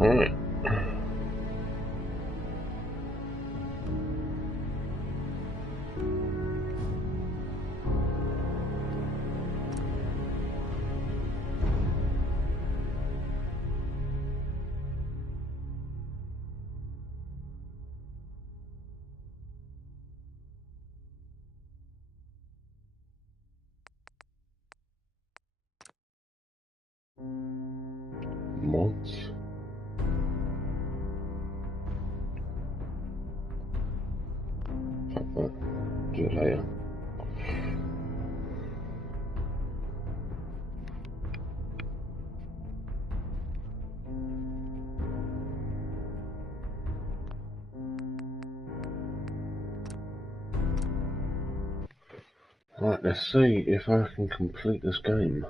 Alright. Mods. Fuck that. Do it later. Right, let's see if I can complete this game.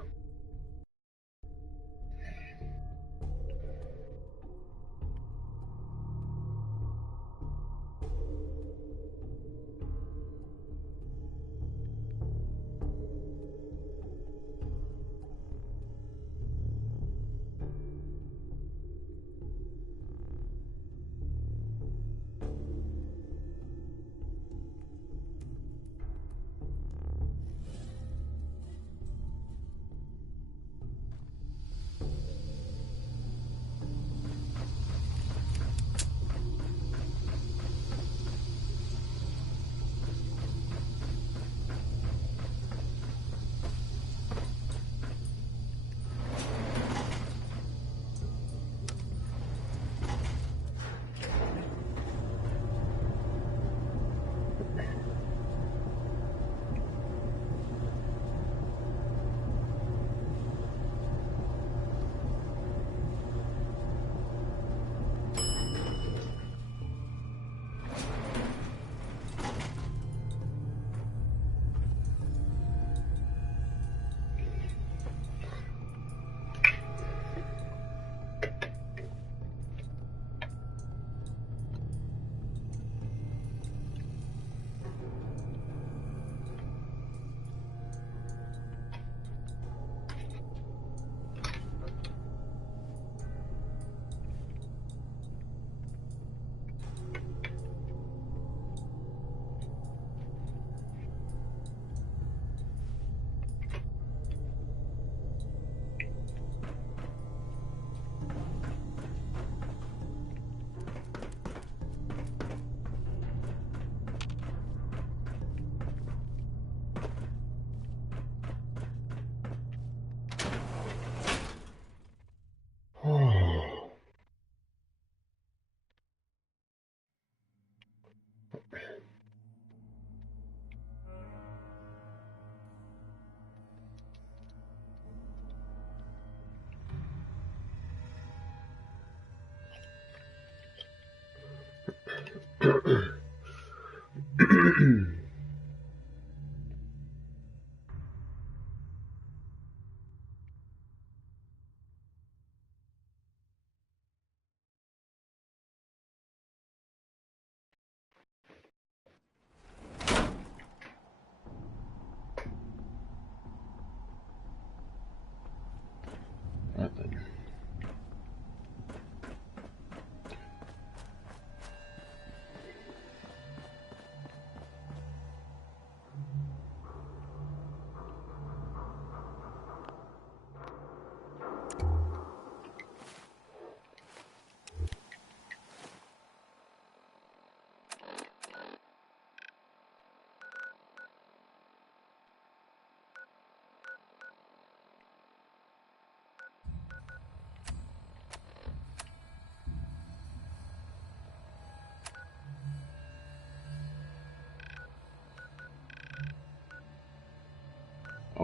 Right then.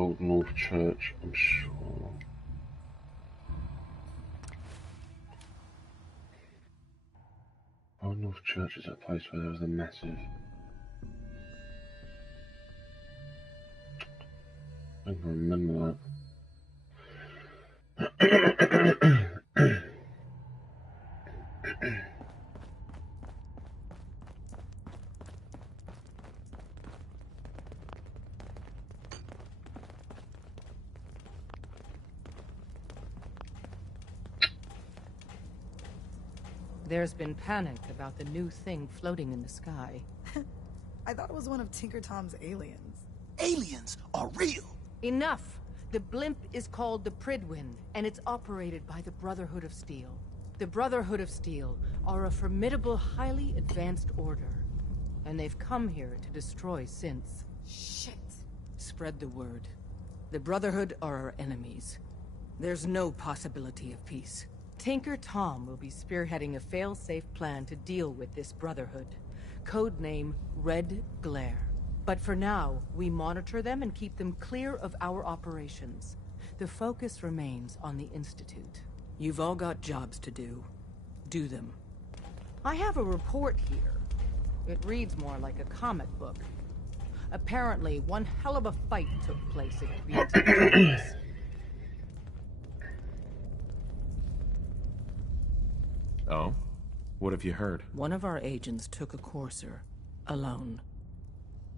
Old North Church, I'm sure. Old North Church is that place where there was a massive... I don't remember that. There's been panic about the new thing floating in the sky. I thought it was one of Tinker Tom's aliens. Aliens are real! Enough! The blimp is called the Pridwin, and it's operated by the Brotherhood of Steel. The Brotherhood of Steel are a formidable, highly advanced order. And they've come here to destroy Synths. Shit. Spread the word. The Brotherhood are our enemies. There's no possibility of peace. Tinker Tom will be spearheading a fail-safe plan to deal with this Brotherhood. Codename Red Glare. But for now, we monitor them and keep them clear of our operations. The focus remains on the Institute. You've all got jobs to do. Do them. I have a report here. It reads more like a comic book. Apparently, one hell of a fight took place at Creativity. Oh? What have you heard? One of our agents took a courser. Alone.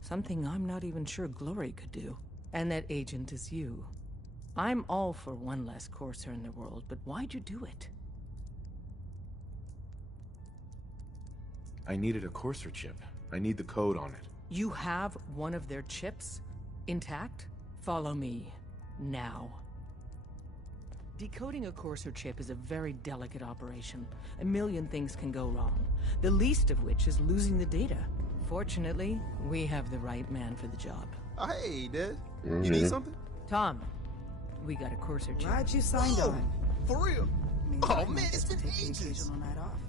Something I'm not even sure Glory could do. And that agent is you. I'm all for one less courser in the world, but why'd you do it? I needed a Courser chip. I need the code on it. You have one of their chips? Intact? Follow me. Now. Decoding a Courser chip is a very delicate operation. A million things can go wrong. The least of which is losing the data. Fortunately, we have the right man for the job. Hey, Des. You need something? Tom, we got a Courser chip. Glad you signed on. For real? Means Oh, I don't man, it's get to been take the ages. occasional night off.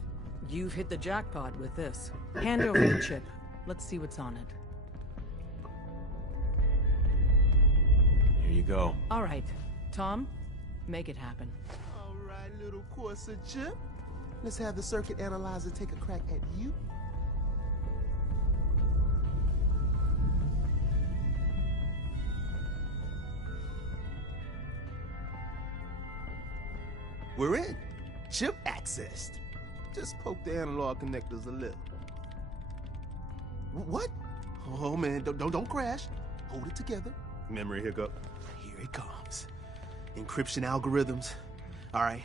You've hit the jackpot with this. Hand over the chip. Let's see what's on it. Here you go. All right. Tom, make it happen. All right, little Corsa chip. Let's have the circuit analyzer take a crack at you. We're in. Chip accessed. Just poke the analog connectors a little. What? Oh man, don't crash. Hold it together. Memory hiccup. Here it comes. Encryption algorithms. All right,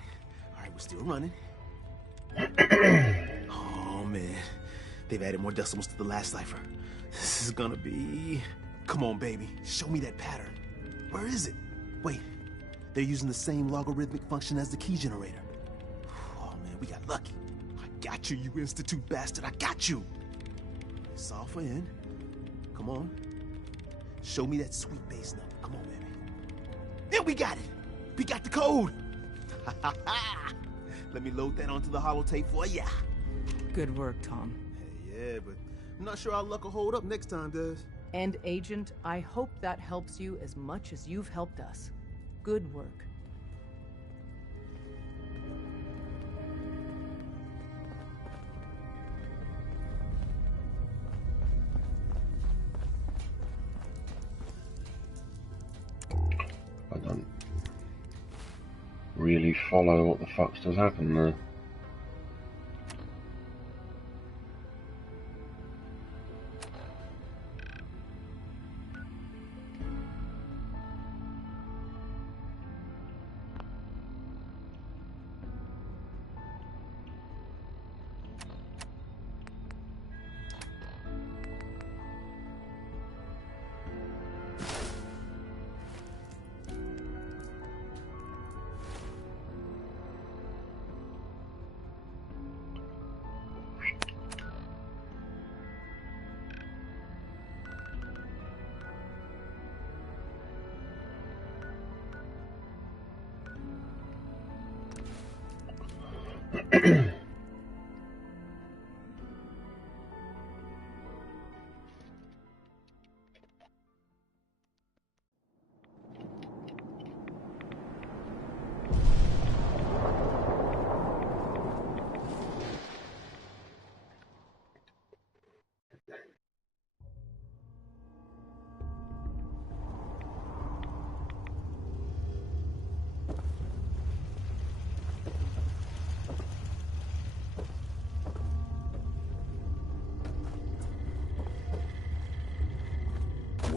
we're still running. Oh man, they've added more decimals to the last cipher. This is gonna be... Come on, baby, show me that pattern. Where is it? Wait, they're using the same logarithmic function as the key generator. Oh man, we got lucky. I got you, you Institute bastard, I got you. Solve for N. Come on. Show me that sweet bass number. Come on, baby. Yeah, we got it. We got the code. Let me load that onto the holotape for ya. Good work, Tom. Hey, yeah, but I'm not sure our luck will hold up next time, Des. And Agent, I hope that helps you as much as you've helped us. Good work. I don't really follow what the fuck's just happened there.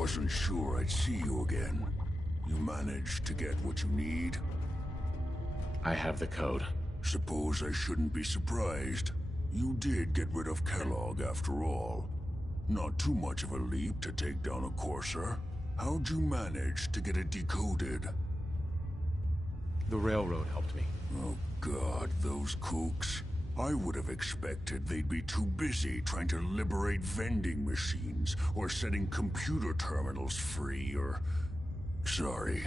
wasn't sure I'd see you again. You managed to get what you need? I have the code. Suppose I shouldn't be surprised. You did get rid of Kellogg after all. Not too much of a leap to take down a Courser. How'd you manage to get it decoded? The railroad helped me. Oh God, those kooks. I would have expected they'd be too busy trying to liberate vending machines or setting computer terminals free or... Sorry.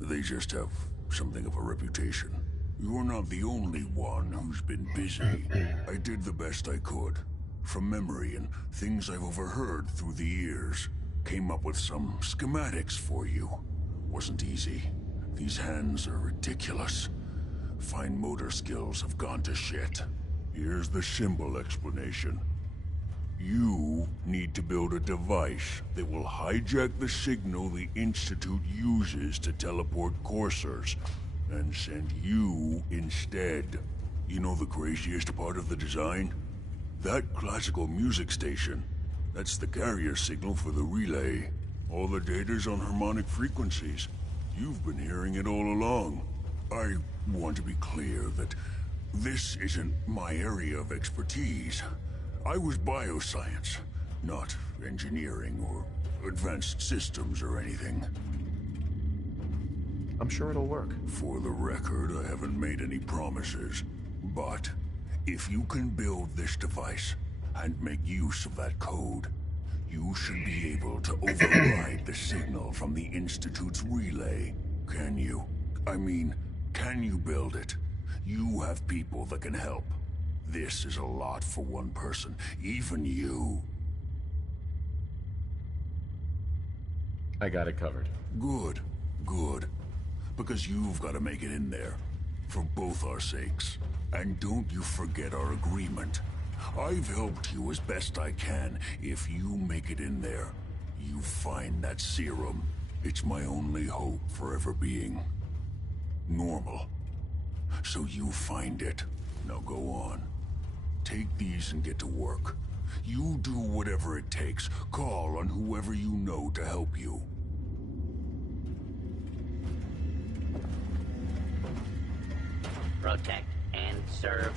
They just have something of a reputation. You're not the only one who's been busy. I did the best I could. From memory and things I've overheard through the years. Came up with some schematics for you. Wasn't easy. These hands are ridiculous. Fine motor skills have gone to shit. Here's the symbol explanation. You need to build a device that will hijack the signal the Institute uses to teleport coursers, and send you instead. You know the craziest part of the design? That classical music station. That's the carrier signal for the relay. All the data's on harmonic frequencies. You've been hearing it all along. I want to be clear that this isn't my area of expertise. I was bioscience, not engineering or advanced systems or anything. I'm sure it'll work. For the record, I haven't made any promises. But if you can build this device and make use of that code, you should be able to override the signal from the Institute's relay. Can you? I mean, can you build it? You have people that can help. This is a lot for one person, even you. I got it covered. Good, good. Because you've got to make it in there. For both our sakes. And don't you forget our agreement. I've helped you as best I can. If you make it in there, you find that serum. It's my only hope for ever being normal. So you find it. Now go on. Take these and get to work. You do whatever it takes. Call on whoever you know to help you. Protect and serve.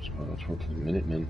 So I'll talk to the Minutemen.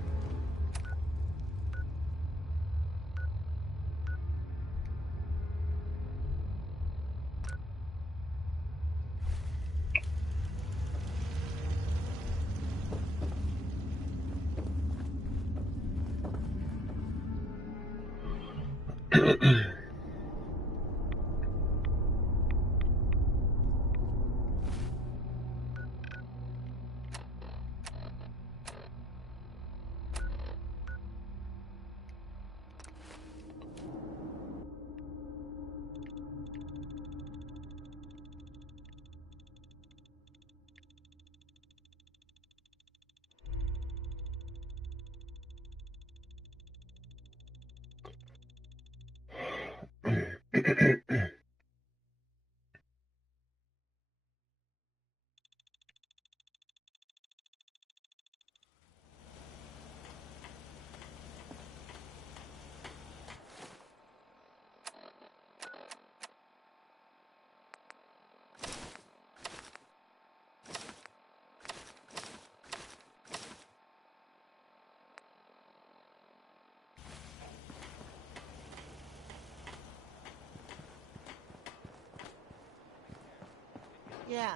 Yeah.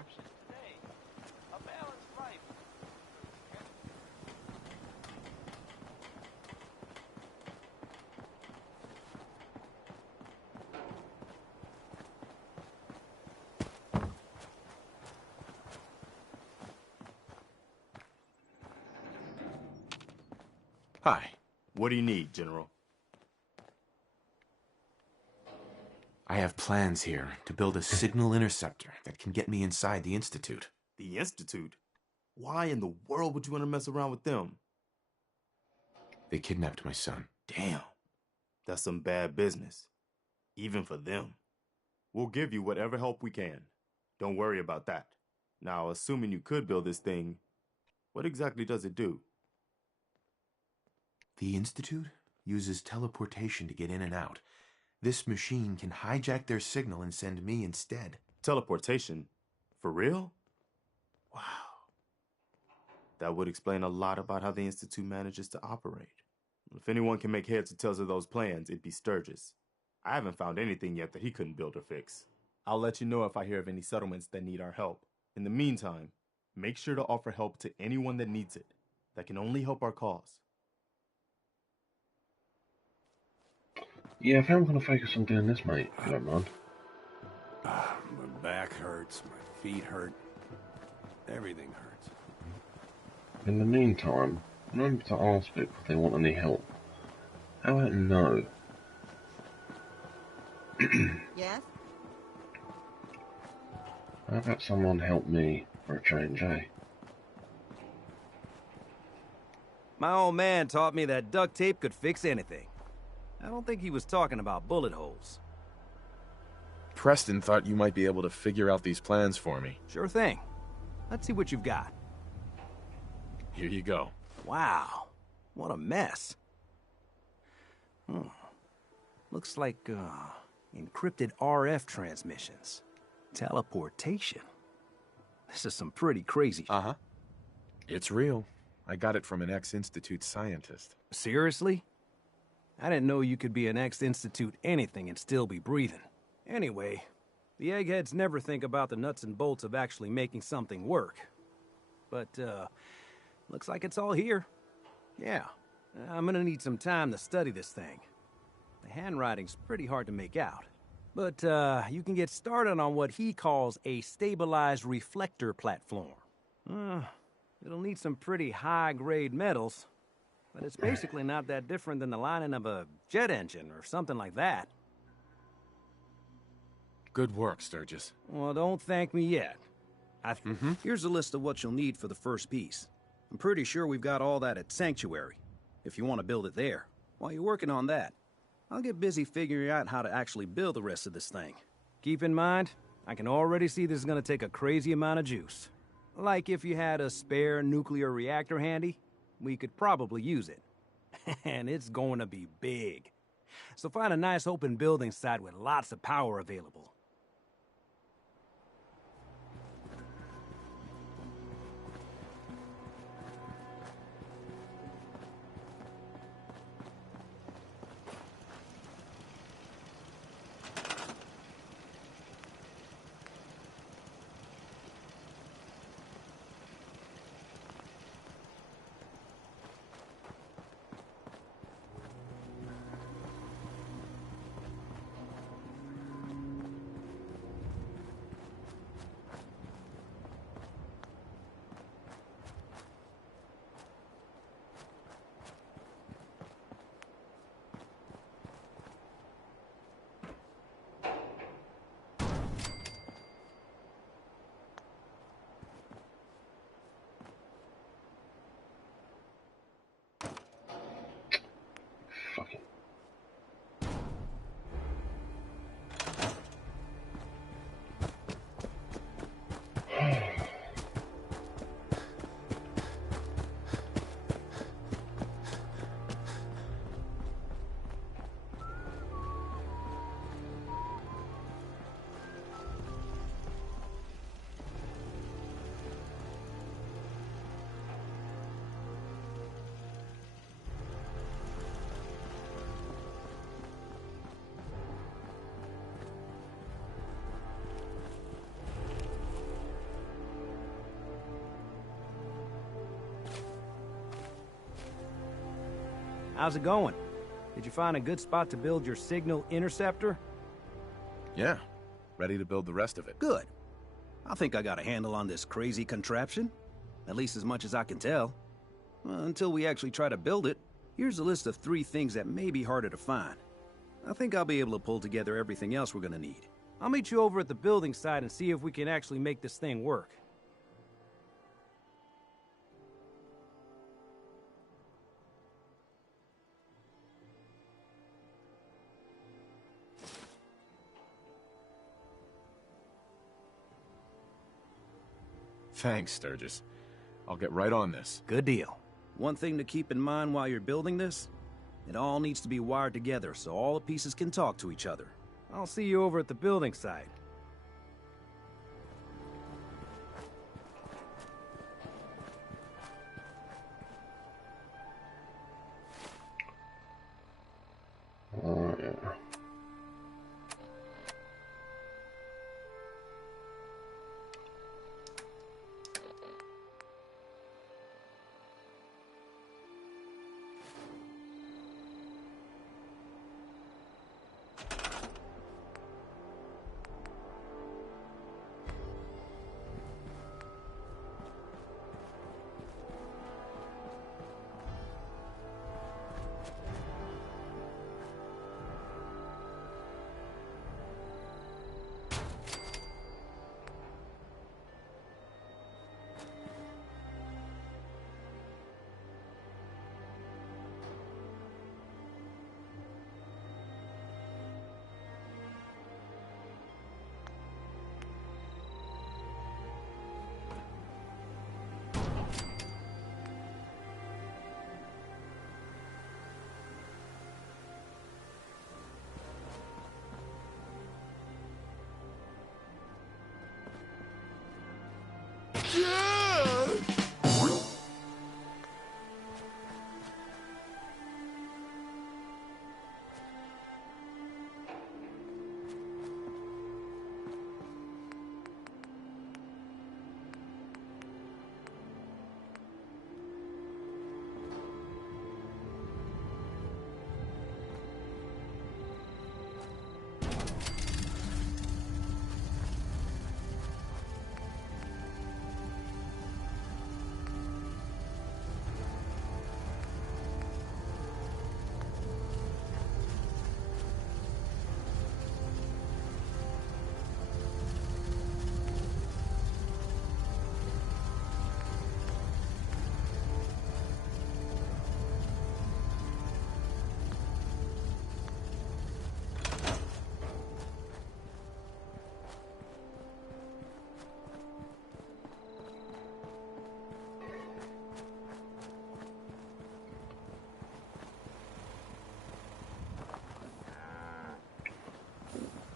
Hi. What do you need, General? I have plans here to build a signal interceptor that can get me inside the Institute. The Institute? Why in the world would you want to mess around with them? They kidnapped my son. Damn. That's some bad business. Even for them. We'll give you whatever help we can. Don't worry about that. Now, assuming you could build this thing, what exactly does it do? The Institute uses teleportation to get in and out. This machine can hijack their signal and send me instead. Teleportation? For real? Wow. That would explain a lot about how the Institute manages to operate. If anyone can make heads or tails of those plans, it'd be Sturgis. I haven't found anything yet that he couldn't build or fix. I'll let you know if I hear of any settlements that need our help. In the meantime, make sure to offer help to anyone that needs it. That can only help our cause. Yeah, I think I'm going to focus on doing this, mate, if you don't mind. My back hurts, my feet hurt, everything hurts. In the meantime, remember to ask people if they want any help. How about no? Yes? How about someone help me for a change, eh? My old man taught me that duct tape could fix anything. I don't think he was talking about bullet holes. Preston thought you might be able to figure out these plans for me. Sure thing. Let's see what you've got. Here you go. Wow, what a mess. Looks like, encrypted RF transmissions. Teleportation. This is some pretty crazy. Uh-huh. It's real. I got it from an ex-Institute scientist. Seriously? I didn't know you could be an ex-Institute anything and still be breathing. Anyway, the eggheads never think about the nuts and bolts of actually making something work. But, looks like it's all here. Yeah, I'm gonna need some time to study this thing. The handwriting's pretty hard to make out. But, you can get started on what he calls a stabilized reflector platform. It'll need some pretty high-grade metals, but it's basically not that different than the lining of a jet engine or something like that. Good work, Sturgis. Well, don't thank me yet. Here's a list of what you'll need for the first piece. I'm pretty sure we've got all that at Sanctuary, if you want to build it there. While you're working on that, I'll get busy figuring out how to actually build the rest of this thing. Keep in mind, I can already see this is gonna take a crazy amount of juice. Like if you had a spare nuclear reactor handy, we could probably use it. And it's going to be big. So find a nice open building site with lots of power available. Fucking. How's it going? Did you find a good spot to build your signal interceptor? Yeah, ready to build the rest of it. Good. I think I got a handle on this crazy contraption. At least as much as I can tell. Until we actually try to build it, here's a list of 3 things that may be harder to find. I think I'll be able to pull together everything else we're gonna need. I'll meet you over at the building site and see if we can actually make this thing work. Thanks, Sturgis. I'll get right on this. Good deal. One thing to keep in mind while you're building this, it all needs to be wired together so all the pieces can talk to each other. I'll see you over at the building site. Oh, yeah.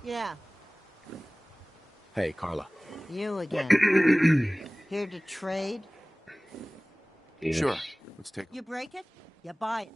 Yeah, Hey, Carla. you again. Here to trade? Yes. Sure. Let's take... You break it, you buy it.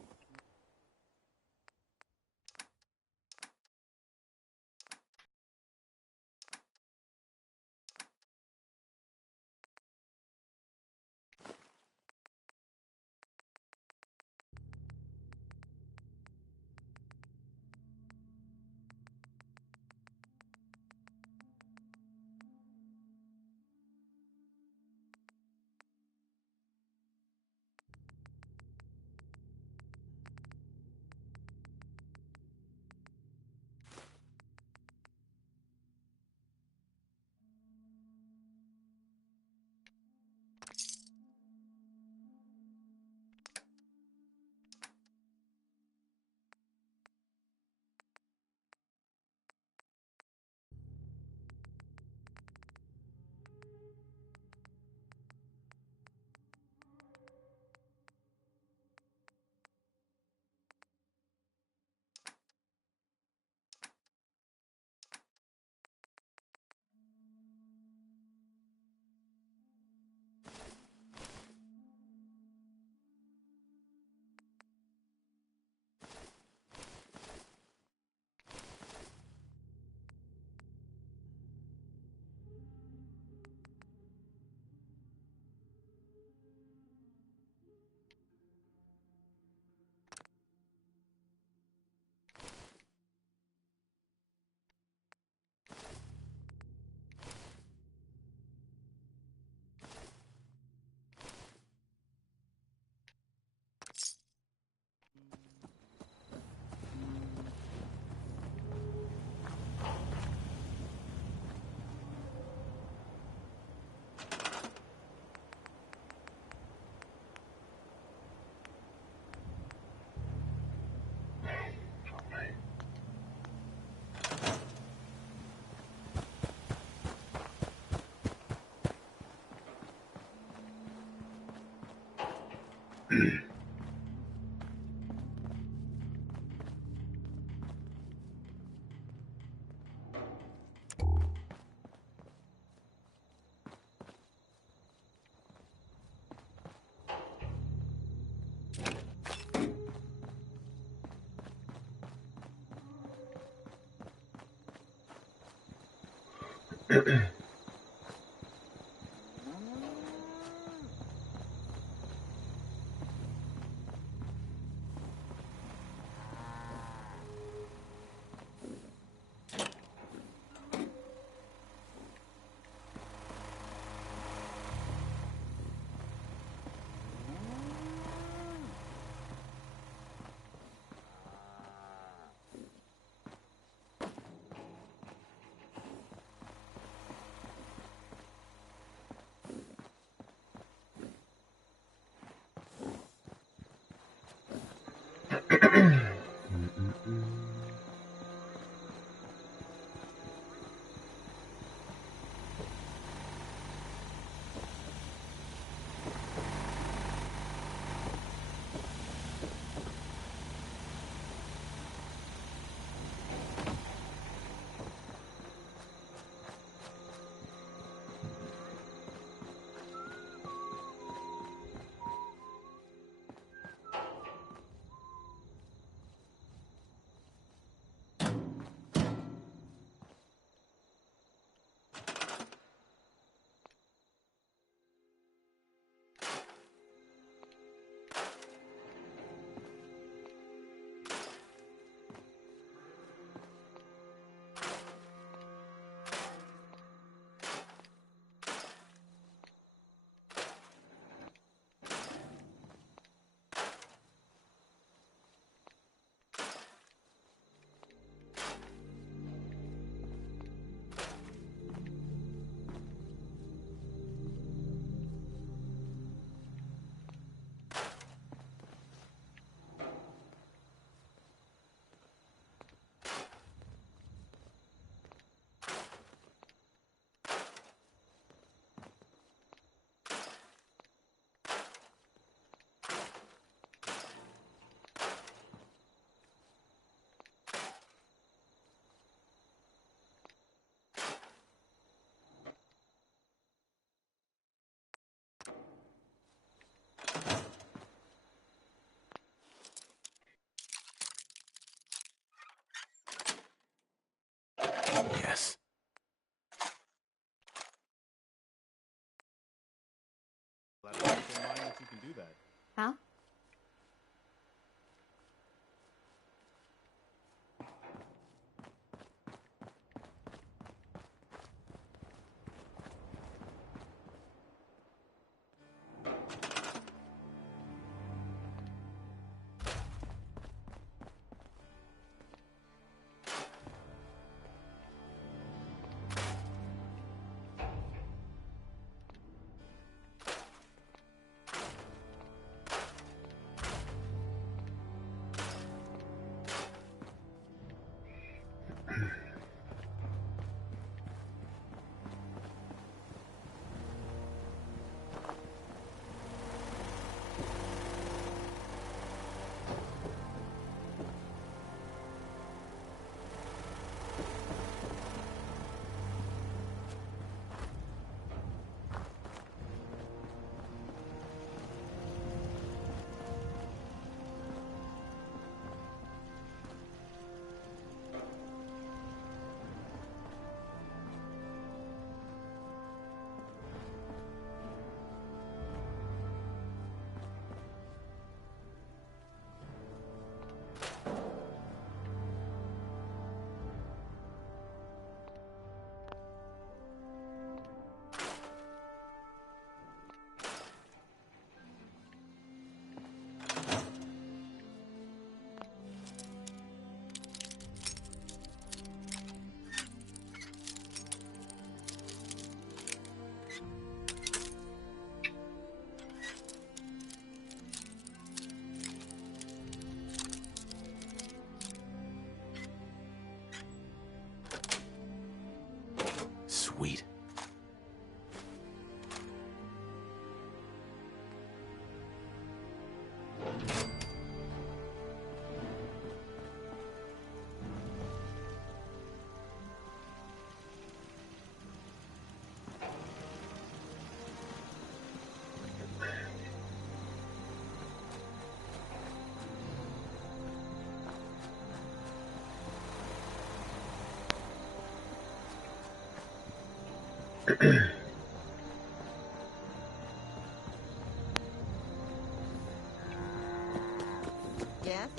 Yes. I don't mind that you can do that. Huh? Sweet. Yes?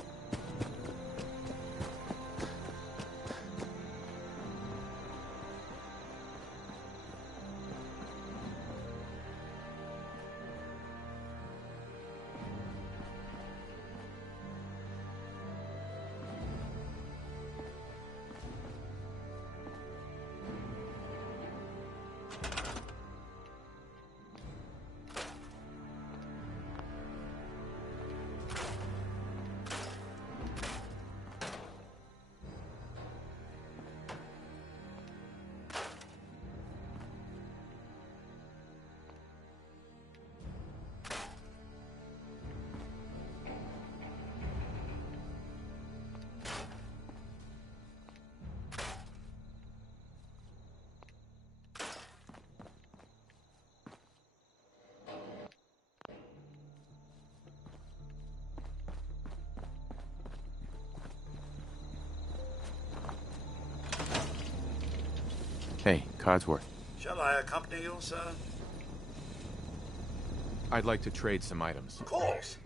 Hey, Codsworth. Shall I accompany you, sir? I'd like to trade some items. Of course.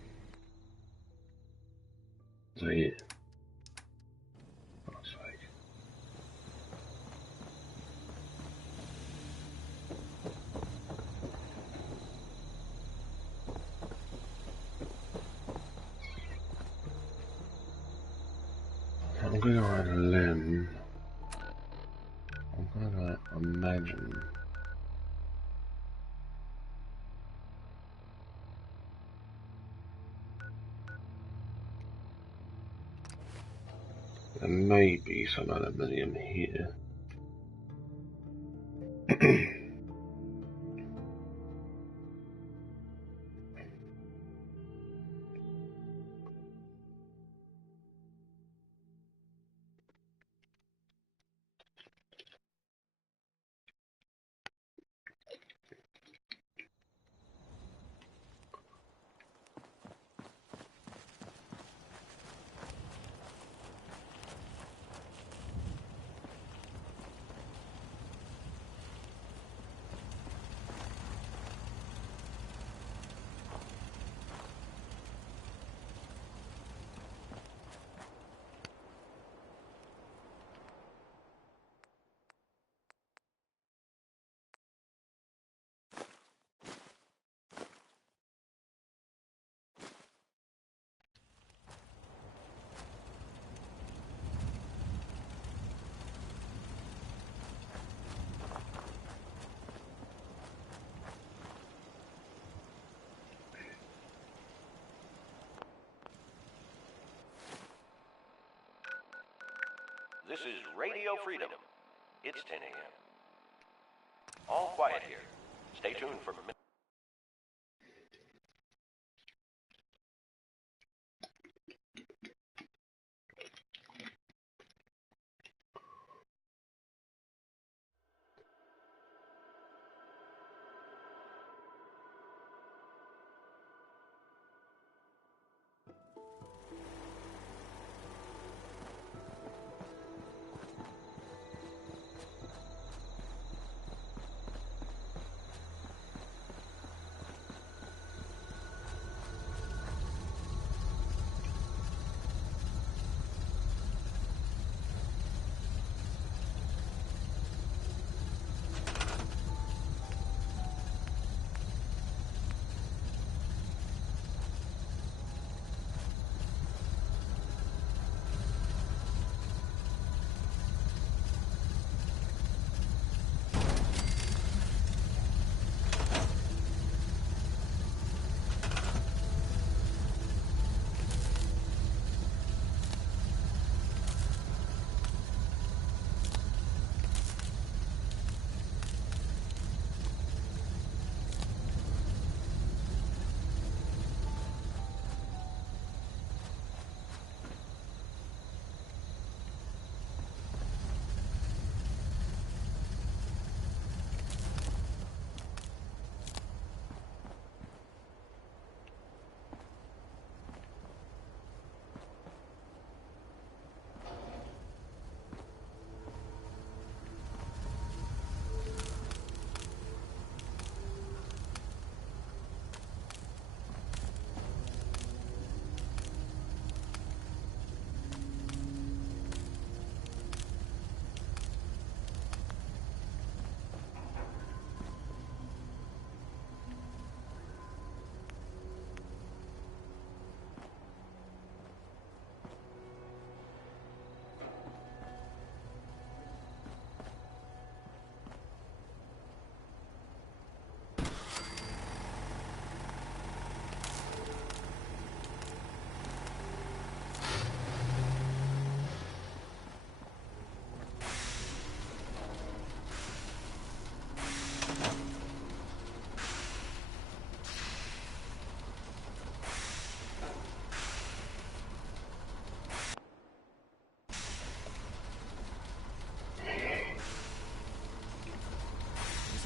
So yeah. That's like. I'm gonna ride a limb. I'm gonna imagine. There may be some aluminium here. This is Radio Freedom. It's 10 a.m. All quiet here. Stay tuned for...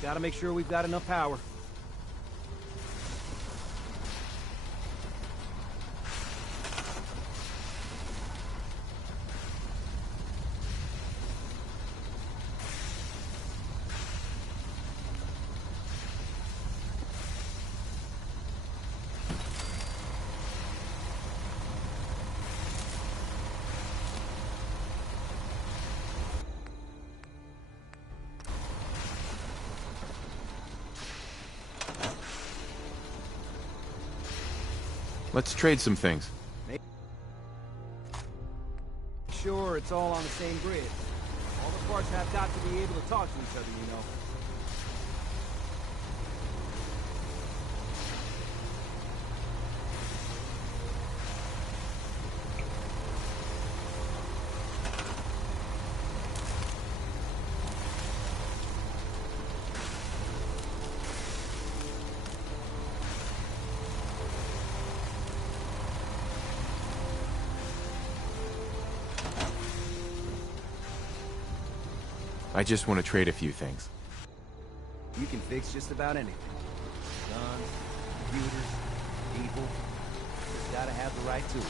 Just gotta make sure we've got enough power. Let's trade some things. Make sure it's all on the same grid. All the parts have got to be able to talk to each other, you know. I just want to trade a few things. You can fix just about anything. Guns, computers, people. Just gotta have the right tools.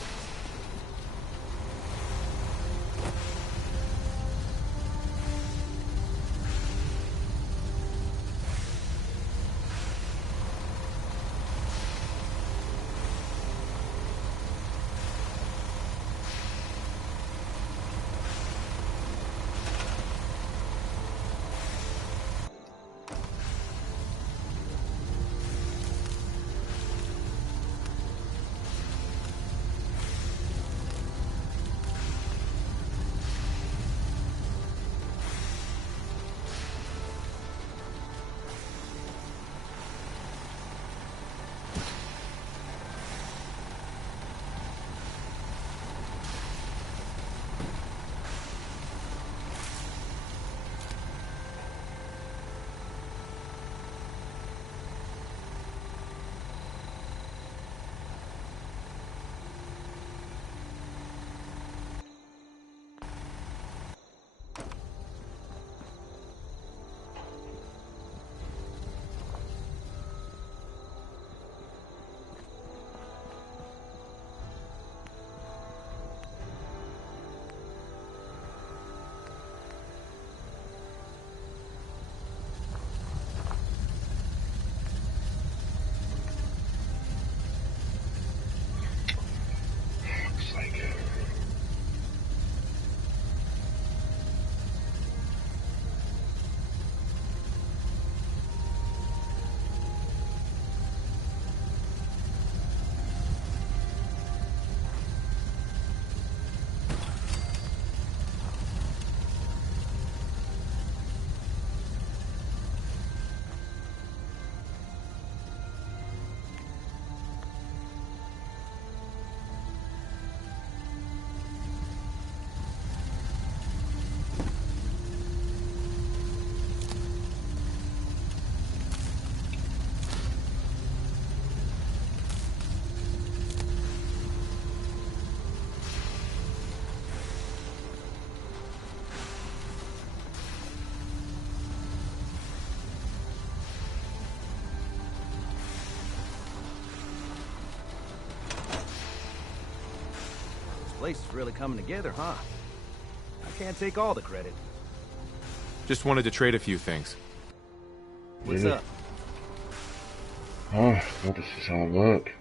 Place is really coming together, huh? I can't take all the credit. Just wanted to trade a few things. What's up? Oh, God, this is hard work.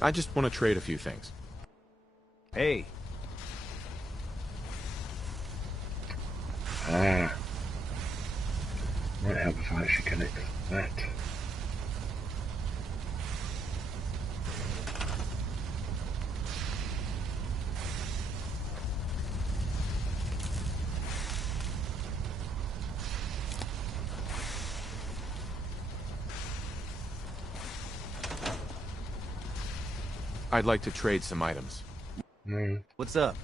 I just want to trade a few things. Hey. Ah. Might help if I actually connect that. I'd like to trade some items. What's up?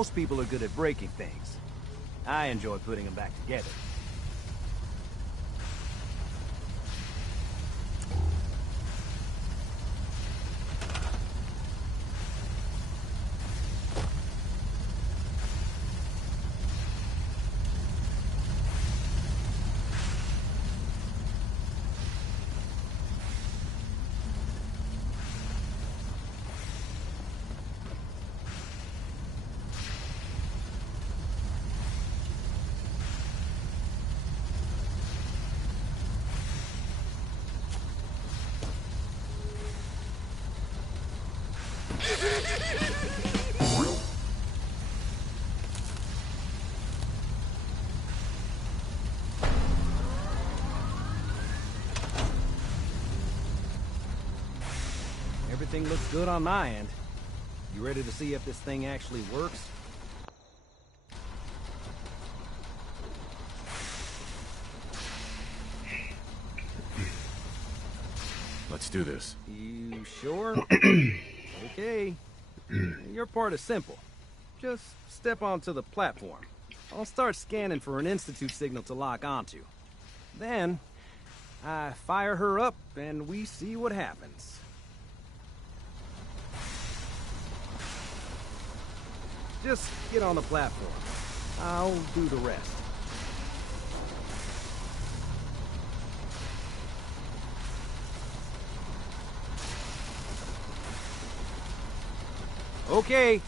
Most people are good at breaking things. I enjoy putting them back together. Everything looks good on my end. You ready to see if this thing actually works? Let's do this. You sure? Okay. Your part is simple. Just step onto the platform. I'll start scanning for an Institute signal to lock onto. Then, I fire her up and we see what happens. Just get on the platform. I'll do the rest. Okay,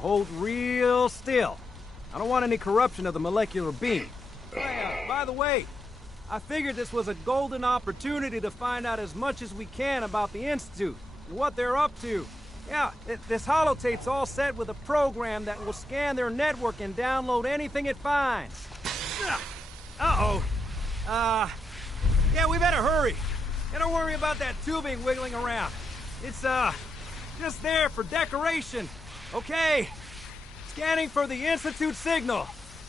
hold real still. I don't want any corruption of the molecular beam. By the way, I figured this was a golden opportunity to find out as much as we can about the Institute and what they're up to. Yeah, this holotape's all set with a program that will scan their network and download anything it finds. Uh-oh. Yeah, we better hurry. And don't worry about that tubing wiggling around. It's, just there for decoration. Okay. Scanning for the Institute signal.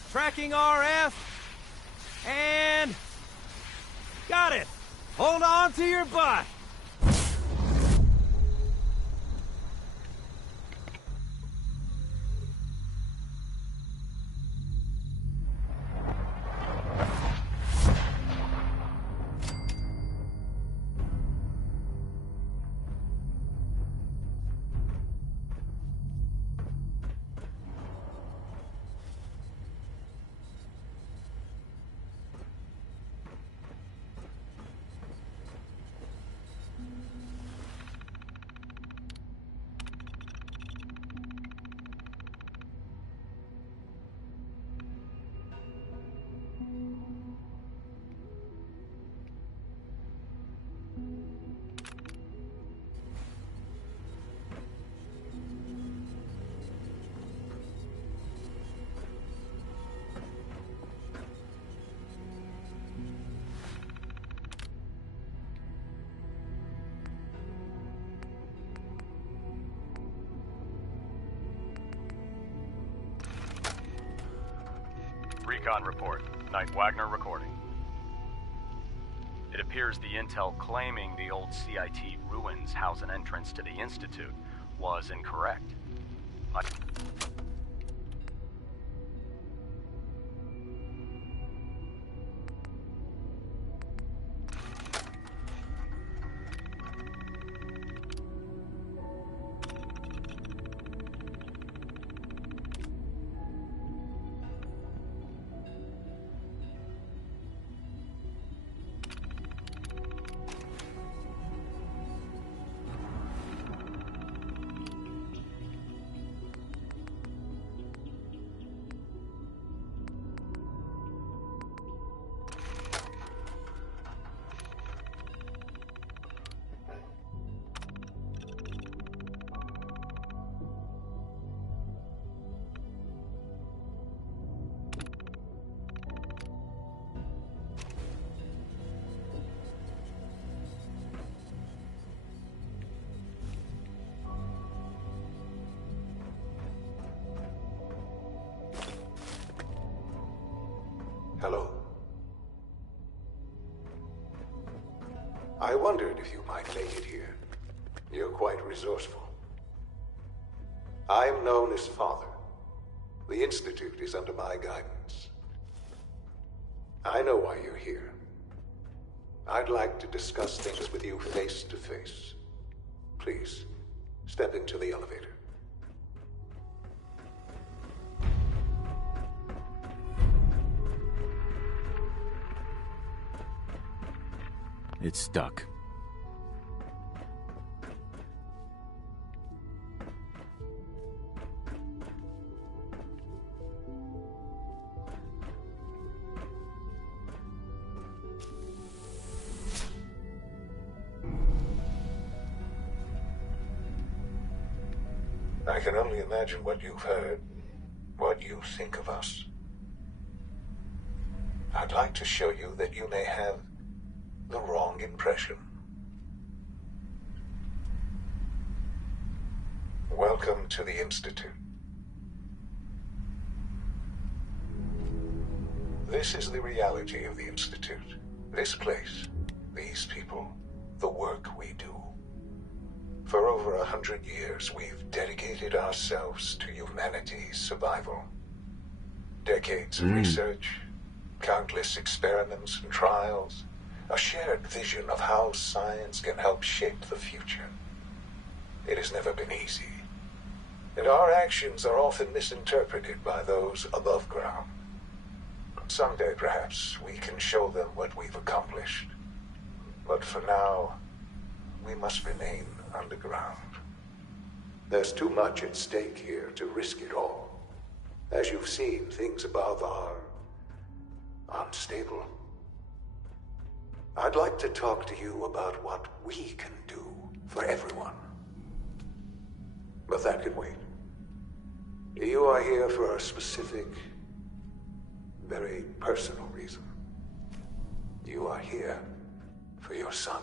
Tracking RF. And... got it. Hold on to your butt. Recon report. Knight Wagner recording. It appears the intel claiming the old CIT ruins house an entrance to the Institute was incorrect. Hello. I wondered if you might make it here. You're quite resourceful. I'm known as Father. The Institute is under my guidance. I know why you're here. I'd like to discuss things with you face to face. Please, step into the elevator. It's stuck. I can only imagine what you've heard, what you think of us. I'd like to show you that you may have the wrong impression. Welcome to the Institute. This is the reality of the Institute. This place, these people, the work we do. For over 100 years, we've dedicated ourselves to humanity's survival. Decades of research, countless experiments and trials, a shared vision of how science can help shape the future. It has never been easy, and our actions are often misinterpreted by those above ground. Someday, perhaps, we can show them what we've accomplished. But for now, we must remain underground. There's too much at stake here to risk it all. As you've seen, things above are unstable. I'd like to talk to you about what we can do for everyone. But that can wait. You are here for a specific, very personal reason. You are here for your son.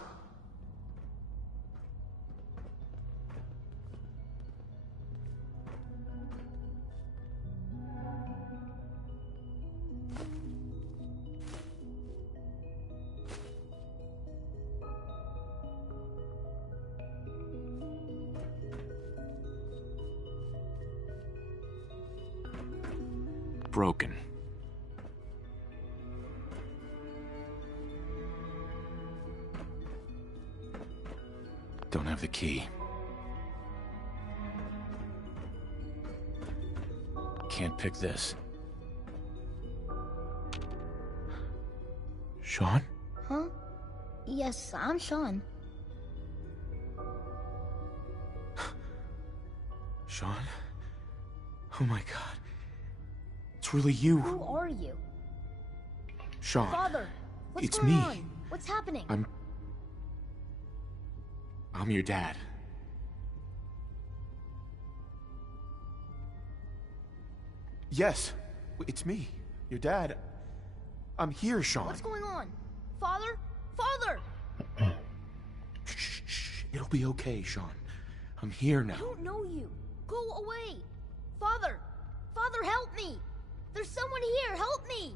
Broken. Don't have the key. Can't pick this. Sean? Huh? Yes, I'm Sean. Sean? Oh my god. It's really you. Who are you? Sean. Father, what's It's going me. on? What's happening? I'm your dad. Yes, it's me, your dad. I'm here, Sean. What's going on? Father? Father! Shh. It'll be okay, Sean. I'm here now. I don't know you. Go away. Father! Father, help me! There's someone here. Help me!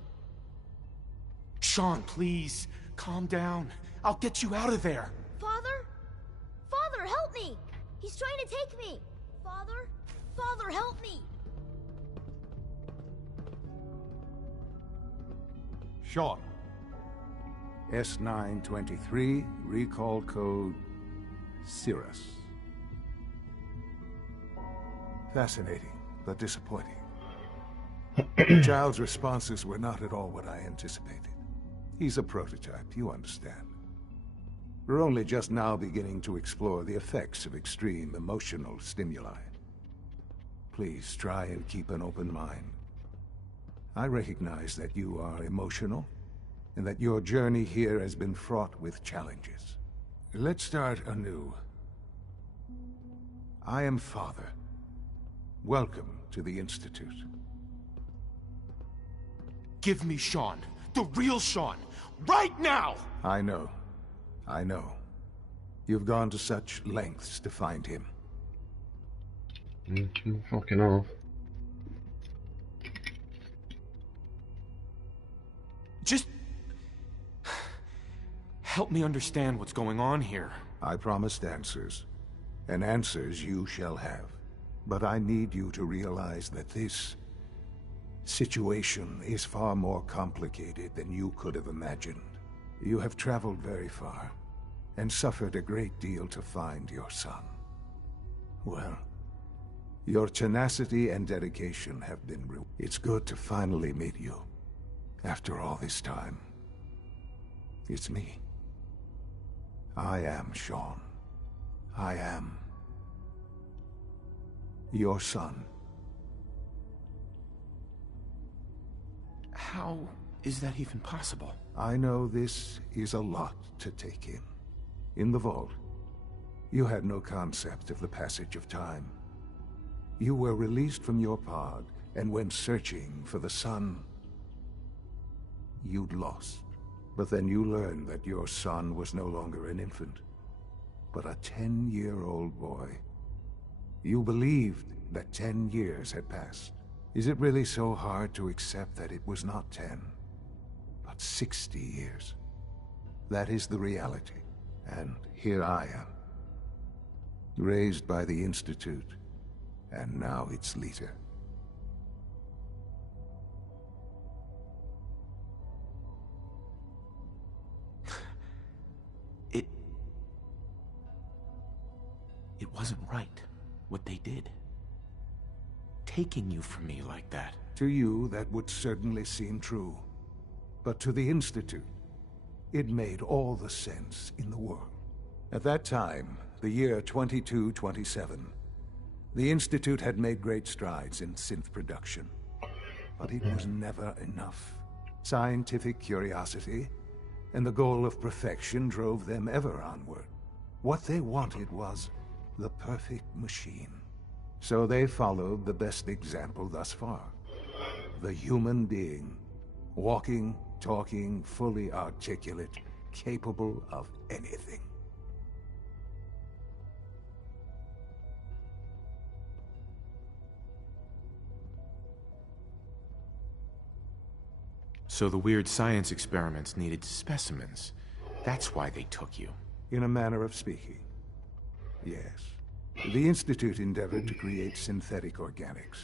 Sean, please, calm down. I'll get you out of there. Father? Father, help me! He's trying to take me! Father? Father, help me! Sean. S923, recall code Cirrus. Fascinating, but disappointing. The child's responses were not at all what I anticipated. He's a prototype, you understand. We're only just now beginning to explore the effects of extreme emotional stimuli. Please try and keep an open mind. I recognize that you are emotional, and that your journey here has been fraught with challenges. Let's start anew. I am Father. Welcome to the Institute. Give me Sean. The real Sean. Right now! I know. I know. You've gone to such lengths to find him. Fucking off. Just help me understand what's going on here. I promised answers, and answers you shall have. But I need you to realize that this situation is far more complicated than you could have imagined. You have traveled very far, and suffered a great deal to find your son. Well, your tenacity and dedication have been rewarded. It's good to finally meet you, after all this time. It's me. I am Shaun. I am your son. How is that even possible? I know this is a lot to take in. In the vault, you had no concept of the passage of time. You were released from your pod and went searching for the sun you'd lost. But then you learned that your son was no longer an infant, but a 10-year-old boy. You believed that 10 years had passed. Is it really so hard to accept that it was not 10, but 60 years? That is the reality, and here I am. Raised by the Institute, and now its leader. It wasn't right, what they did. Taking you from me like that. To you, that would certainly seem true. But to the Institute, it made all the sense in the world. At that time, the year 2227, the Institute had made great strides in synth production. But it was never enough. Scientific curiosity and the goal of perfection drove them ever onward. What they wanted was the perfect machine. So they followed the best example thus far. The human being. Walking, talking, fully articulate, capable of anything. So the weird science experiments needed specimens. That's why they took you. In a manner of speaking. Yes. The Institute endeavored to create synthetic organics.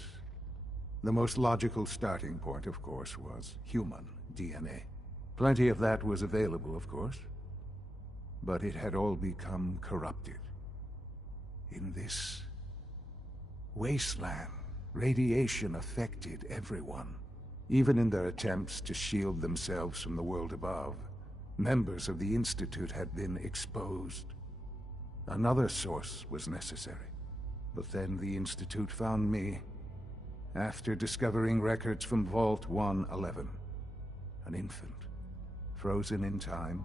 The most logical starting point, of course, was human DNA. Plenty of that was available, of course. But it had all become corrupted. In this wasteland, radiation affected everyone. Even in their attempts to shield themselves from the world above, members of the Institute had been exposed. Another source was necessary. But then the Institute found me after discovering records from Vault 111. An infant, frozen in time,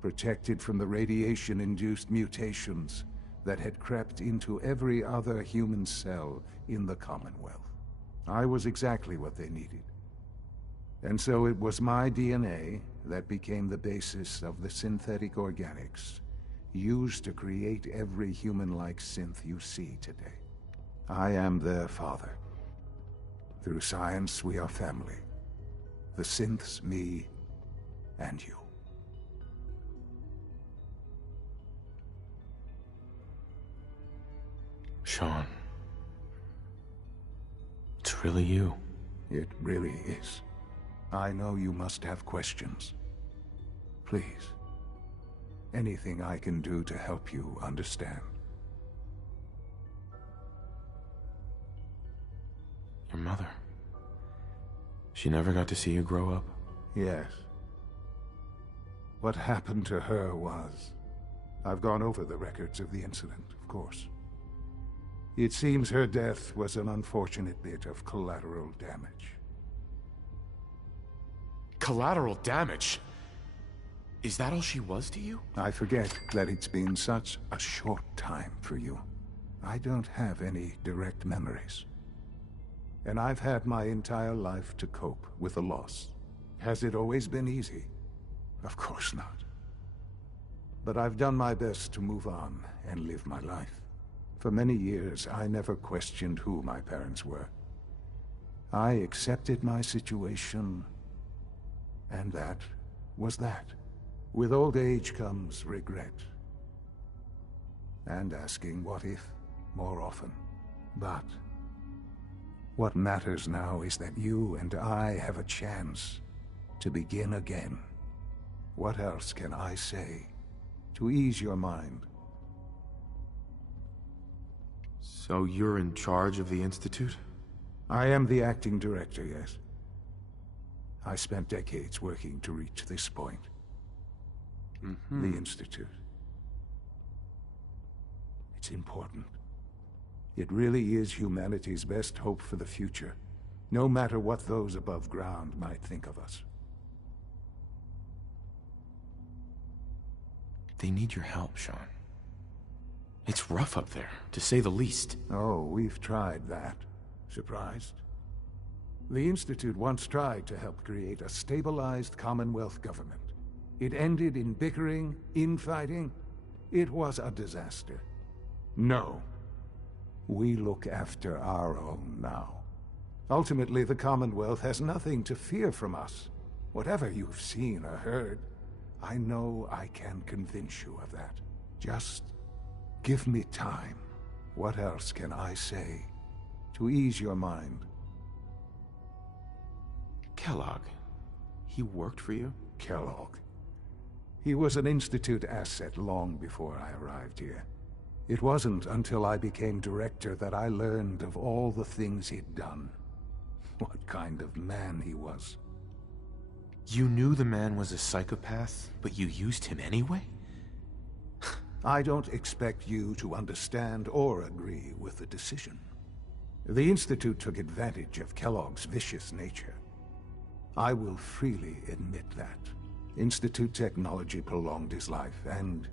protected from the radiation-induced mutations that had crept into every other human cell in the Commonwealth. I was exactly what they needed. And so it was my DNA that became the basis of the synthetic organics used to create every human-like synth you see today. I am their father. Through science, we are family. The synths, me, and you. Shaun. It's really you. It really is. I know you must have questions. Please. Anything I can do to help you understand. Your mother. She never got to see you grow up? Yes. What happened to her was... I've gone over the records of the incident, of course. It seems her death was an unfortunate bit of collateral damage. Collateral damage? Is that all she was to you? I forget that it's been such a short time for you. I don't have any direct memories. And I've had my entire life to cope with the loss. Has it always been easy? Of course not. But I've done my best to move on and live my life. For many years, I never questioned who my parents were. I accepted my situation, and that was that. With old age comes regret. And asking what if more often. But What matters now is that you and I have a chance to begin again. What else can I say to ease your mind? So you're in charge of the Institute? I am the acting director, yes. I spent decades working to reach this point. The Institute. It's important. It really is humanity's best hope for the future, no matter what those above ground might think of us. They need your help, Sean. It's rough up there, to say the least. Oh, we've tried that. Surprised? The Institute once tried to help create a stabilized Commonwealth government. It ended in bickering, infighting. It was a disaster. No. We look after our own now. Ultimately, the Commonwealth has nothing to fear from us. Whatever you've seen or heard, I know I can convince you of that. Just give me time. What else can I say to ease your mind? Kellogg. He worked for you? Kellogg. He was an Institute asset long before I arrived here. It wasn't until I became director that I learned of all the things he'd done. What kind of man he was. You knew the man was a psychopath, but you used him anyway? I don't expect you to understand or agree with the decision. The Institute took advantage of Kellogg's vicious nature. I will freely admit that. Institute technology prolonged his life, and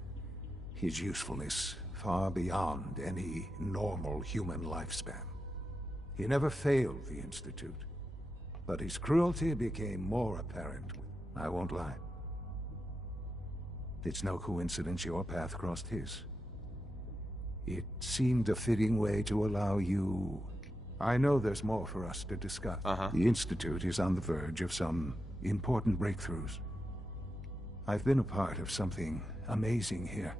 his usefulness far beyond any normal human lifespan. He never failed the Institute, but his cruelty became more apparent. I won't lie. It's no coincidence your path crossed his. It seemed a fitting way to allow you... I know there's more for us to discuss. The Institute is on the verge of some important breakthroughs. I've been a part of something amazing here.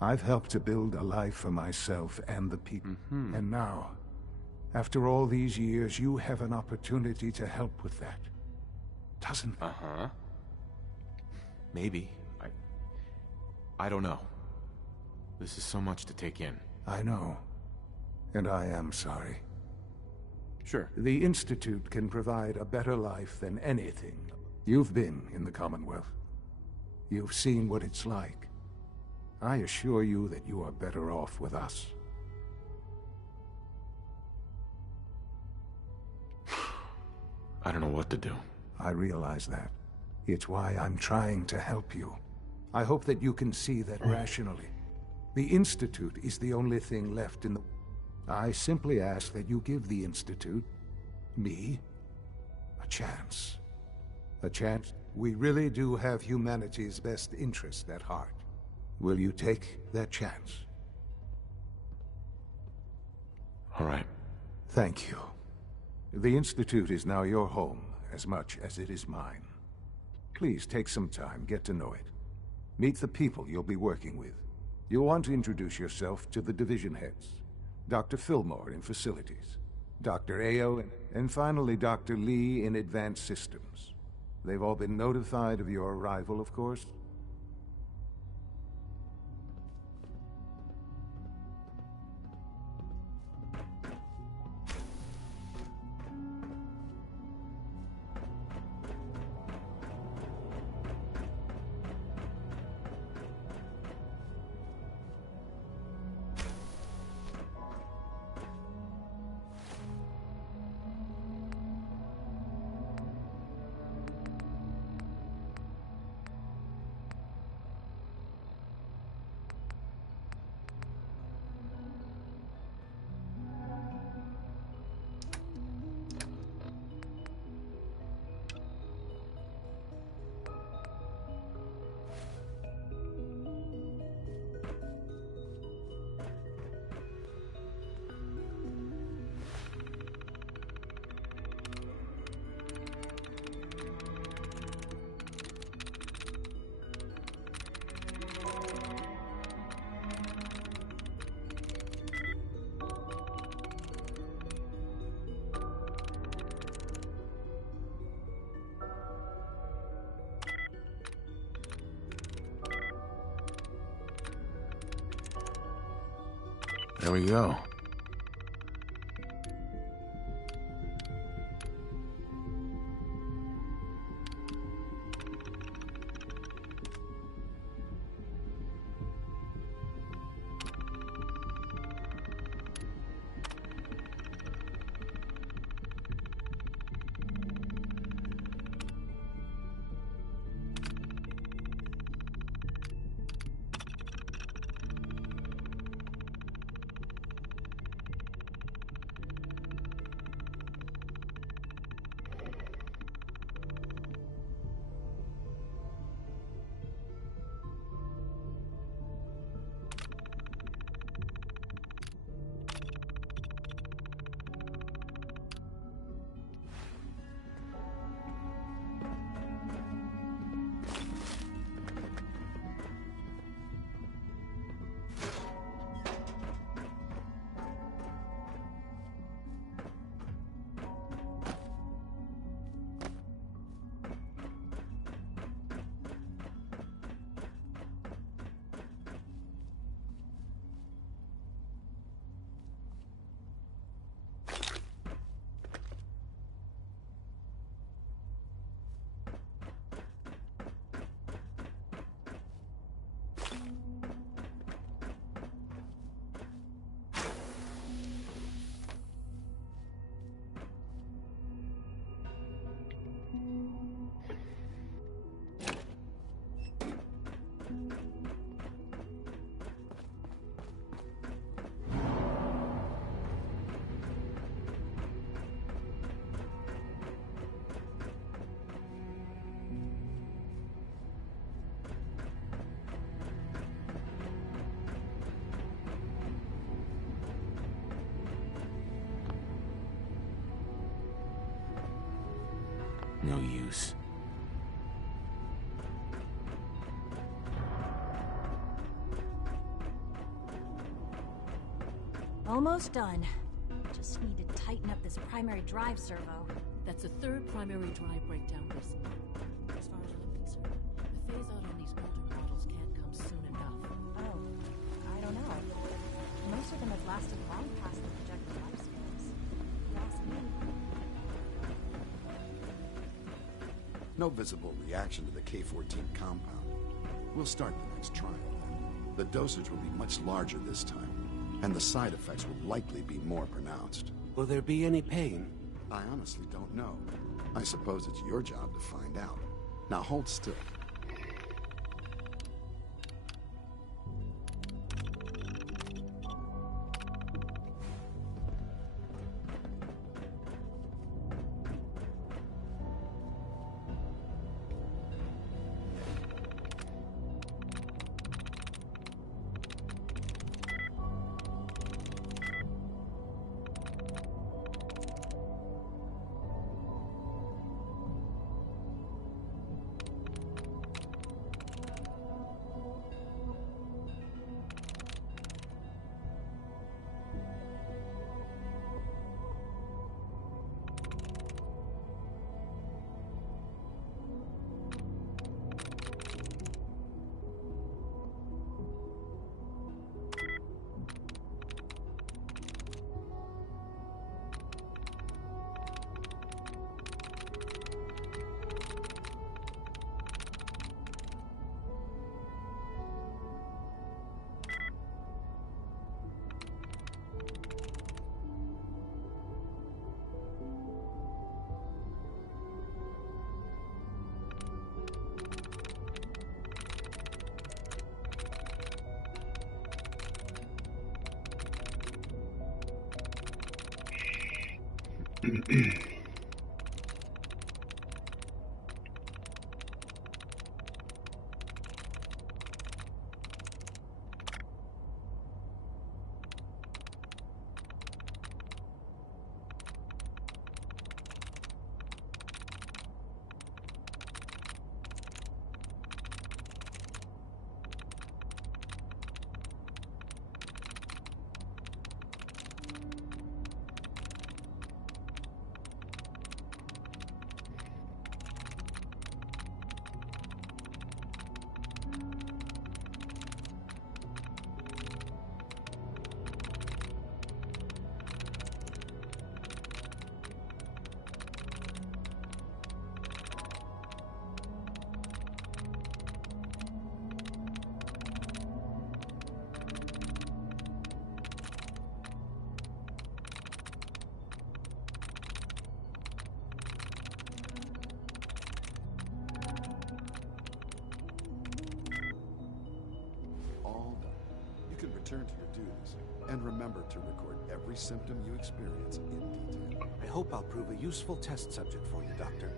I've helped to build a life for myself and the people. And now, after all these years, you have an opportunity to help with that. Doesn't it? Maybe. I don't know. This is so much to take in. I know. And I am sorry. Sure. The Institute can provide a better life than anything. You've been in the Commonwealth. You've seen what it's like. I assure you that you are better off with us. I don't know what to do. I realize that. It's why I'm trying to help you. I hope that you can see that rationally. The Institute is the only thing left in the... I simply ask that you give the Institute, me, a chance. A chance. We really do have humanity's best interest at heart. Will you take that chance? All right. Thank you. The Institute is now your home as much as it is mine. Please take some time, get to know it. Meet the people you'll be working with. You'll want to introduce yourself to the division heads. Dr. Fillmore in Facilities, Dr. Ayo, and finally Dr. Lee in Advanced Systems. They've all been notified of your arrival, of course. There we go. No use. Almost done. Just need to tighten up this primary drive servo. That's the third primary drive breakdown this month. As far as I'm concerned, the phase-out on these older models can't come soon enough. Oh, I don't know. Most of them have lasted long past the projected lifespans. You ask me. No visible reaction to the K-14 compound. We'll start the next trial then. The dosage will be much larger this time, and the side effects will likely be more pronounced. Will there be any pain? I honestly don't know. I suppose it's your job to find out. Now hold still. return to your duties. And remember to record every symptom you experience in detail. I hope I'll prove a useful test subject for you, Doctor.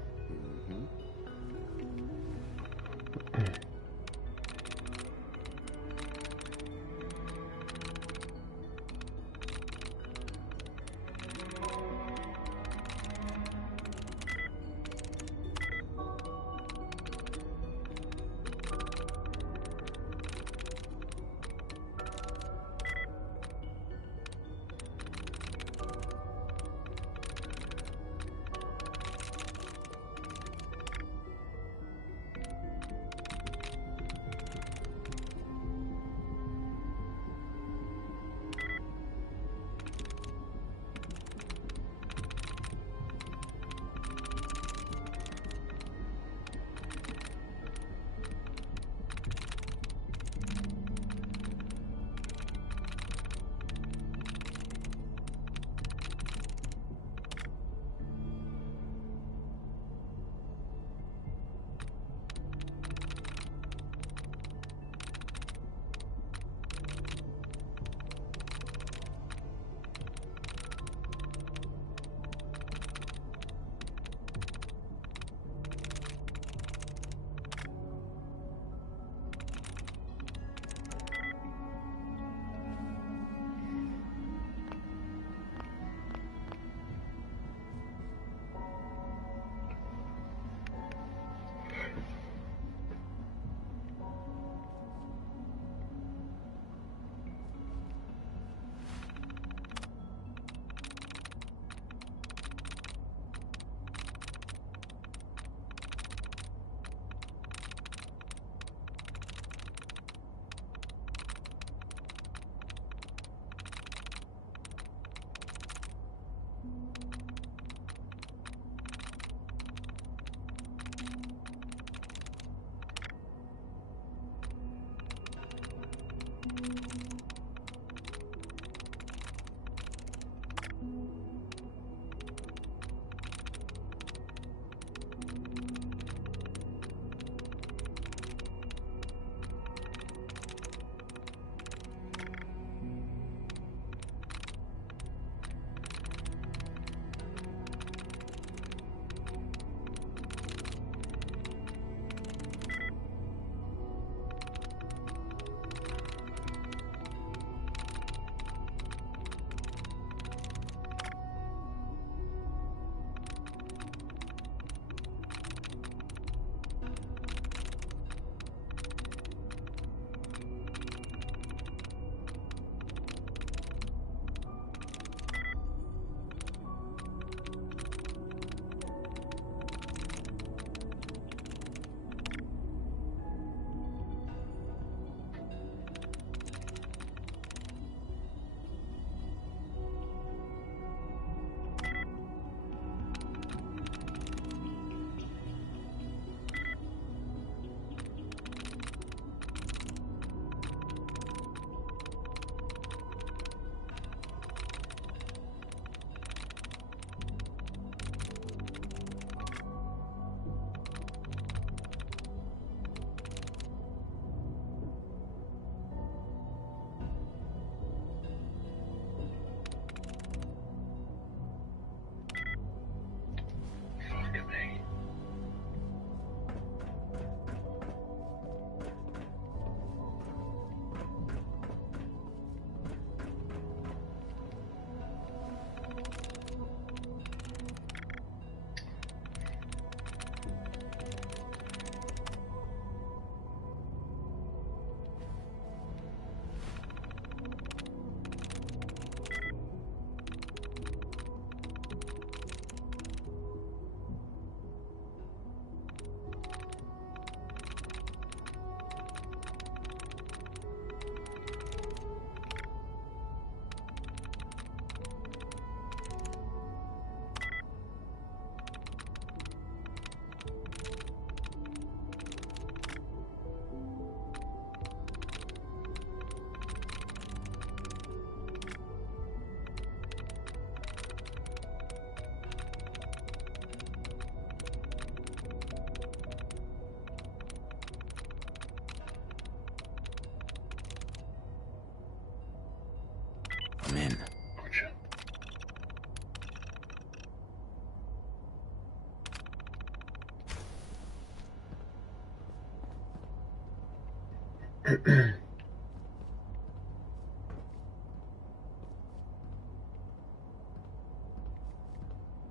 Are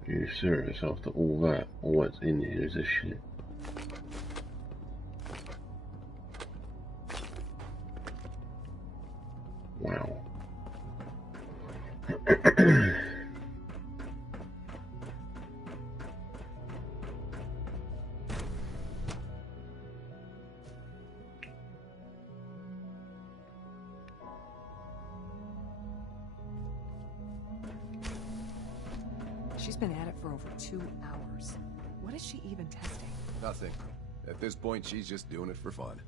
you serious? After all that, all that's in here is this shit. Wow. She's been at it for over 2 hours. What is she even testing? Nothing. At this point, she's just doing it for fun.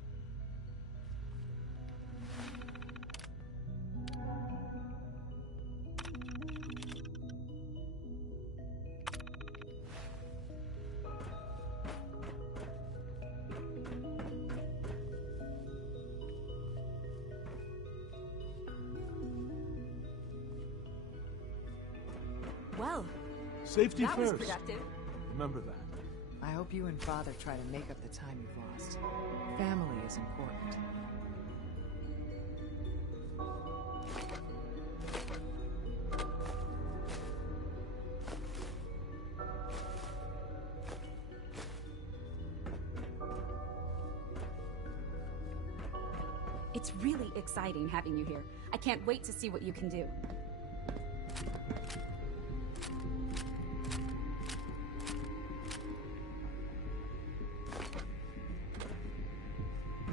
Well, Safety that first. was productive. Remember that. I hope you and Father try to make up the time you've lost. Family is important. It's really exciting having you here. I can't wait to see what you can do.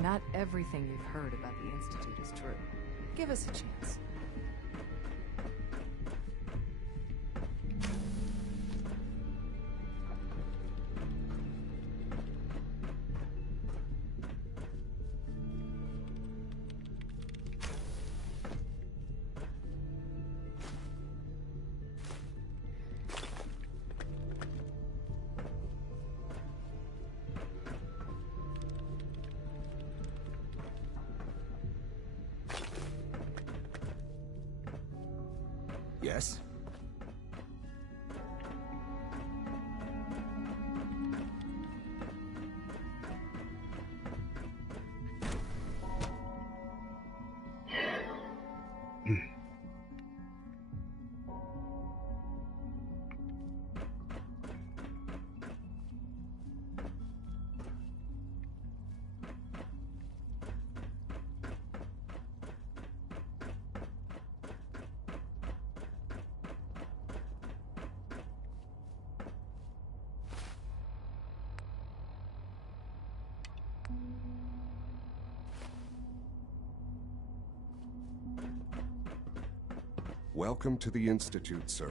Not everything you've heard about the Institute is true. Give us a chance. Yes? Welcome to the Institute, sir.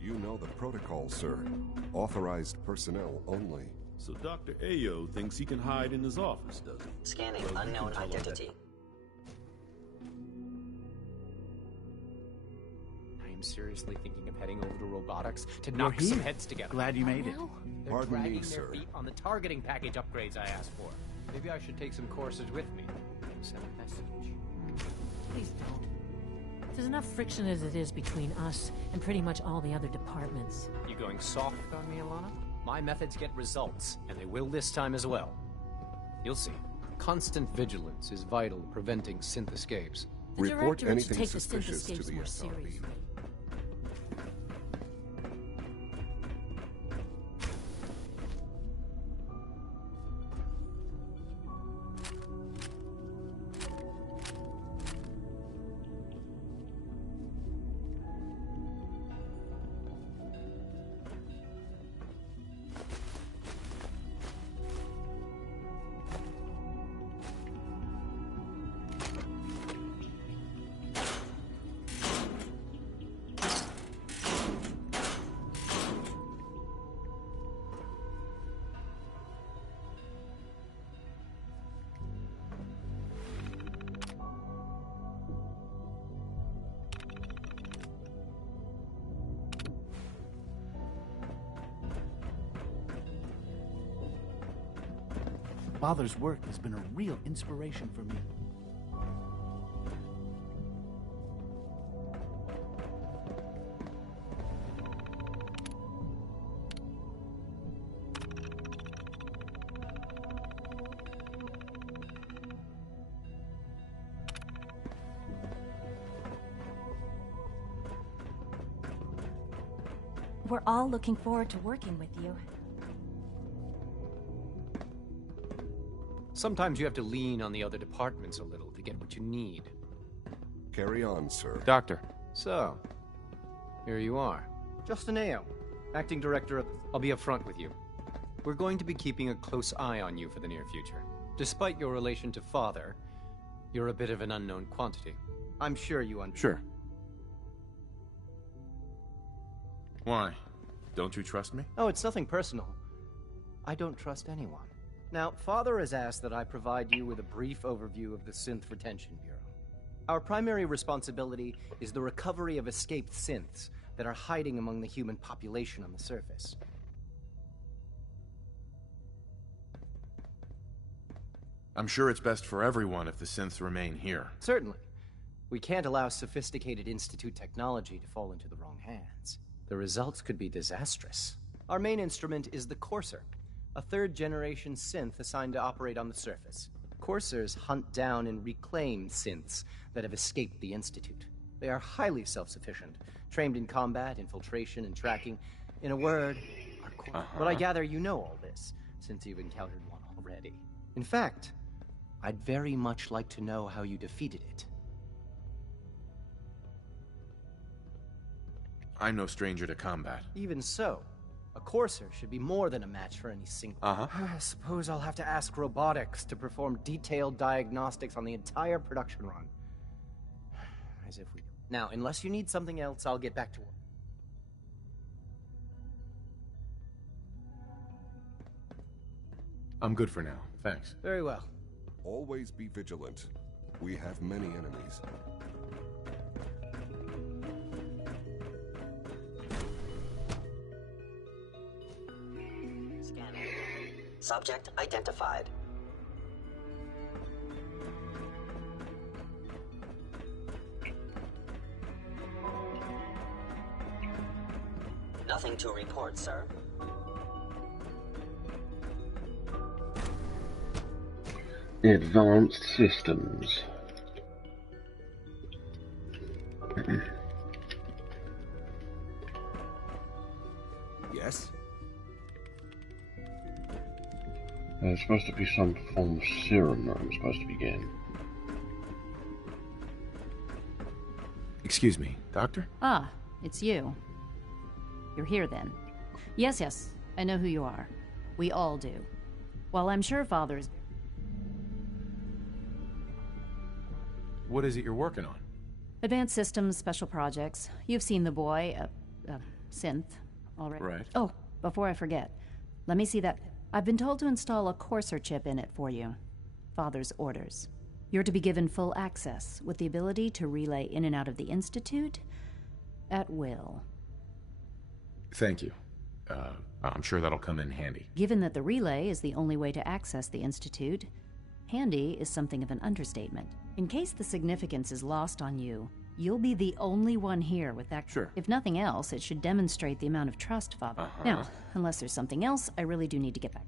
You know the protocol, sir. Authorized personnel only. So Dr. Ayo thinks he can hide in his office, does he? Scanning Well, you unknown can tell him identity. I am seriously thinking of heading over to robotics to knock some heads together. Glad you made it. They're Pardon me, dragging their sir. feet on the targeting package upgrades I asked for. Maybe I should take some courses with me. Send a message. Please don't. There's enough friction as it is between us and pretty much all the other departments. You going soft on me, Alana? My methods get results, and they will this time as well. You'll see. Constant vigilance is vital to preventing synth escapes. The Report director anything should take the synth suspicious to escapes the more SRB. seriously. Father's work has been a real inspiration for me. We're all looking forward to working with you. Sometimes you have to lean on the other departments a little to get what you need. Carry on, sir. Doctor. So, here you are. Justin Ayo, acting director of... I'll be upfront with you. We're going to be keeping a close eye on you for the near future. Despite your relation to Father, you're a bit of an unknown quantity. I'm sure you understand. Sure. Why? Don't you trust me? Oh, it's nothing personal. I don't trust anyone. Now, Father has asked that I provide you with a brief overview of the Synth Retention Bureau. Our primary responsibility is the recovery of escaped synths that are hiding among the human population on the surface. I'm sure it's best for everyone if the synths remain here. Certainly. We can't allow sophisticated Institute technology to fall into the wrong hands. The results could be disastrous. Our main instrument is the Courser, a third-generation synth assigned to operate on the surface. Coursers hunt down and reclaim synths that have escaped the Institute. They are highly self-sufficient, trained in combat, infiltration, and tracking. In a word, But I gather you know all this, since you've encountered one already. In fact, I'd very much like to know how you defeated it. I'm no stranger to combat. Even so, a Courser should be more than a match for any single... I suppose I'll have to ask robotics to perform detailed diagnostics on the entire production run. As if we... Now, unless you need something else, I'll get back to work. I'm good for now, thanks. Very well. Always be vigilant. We have many enemies. Scanning. Subject identified. Nothing to report, sir. Advanced systems. Yes? There's supposed to be some form of serum that I'm supposed to be getting. Excuse me, Doctor? Ah, it's you. You're here then. Yes, I know who you are. We all do. While I'm sure Father's... What is it you're working on? Advanced Systems Special Projects. You've seen the boy, Synth, already. Right. Oh, before I forget, let me see that. I've been told to install a Courser chip in it for you. Father's orders. You're to be given full access, with the ability to relay in and out of the Institute at will. Thank you. I'm sure that'll come in handy. Given that the relay is the only way to access the Institute, handy is something of an understatement. In case the significance is lost on you, you'll be the only one here with that. Sure. If nothing else, it should demonstrate the amount of trust, Father. Now, unless there's something else, I really do need to get back.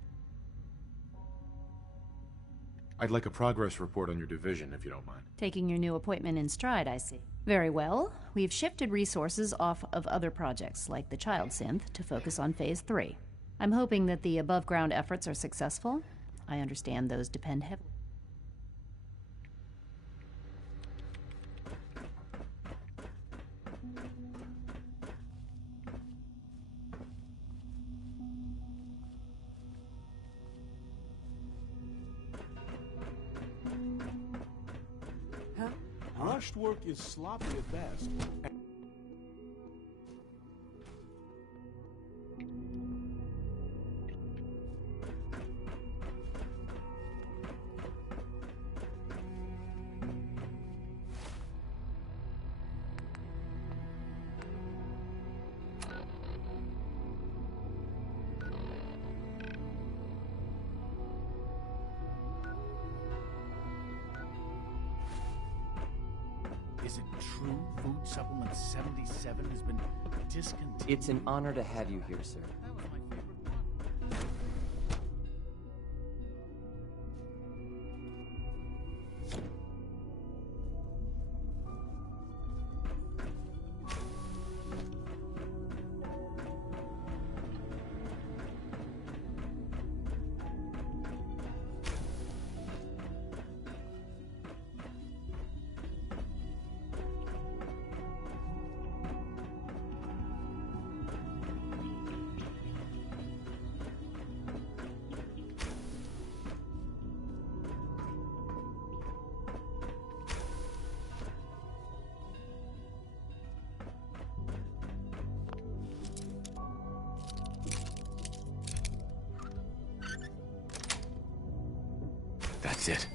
I'd like a progress report on your division, if you don't mind. Taking your new appointment in stride, I see. Very well. We've shifted resources off of other projects, like the Child Synth, to focus on Phase 3. I'm hoping that the above-ground efforts are successful. I understand those depend heavily. Rushed work is sloppy at best. Is it true Food Supplement 77 has been discontinued? It's an honor to have you here, sir. That was my favorite one. That's it.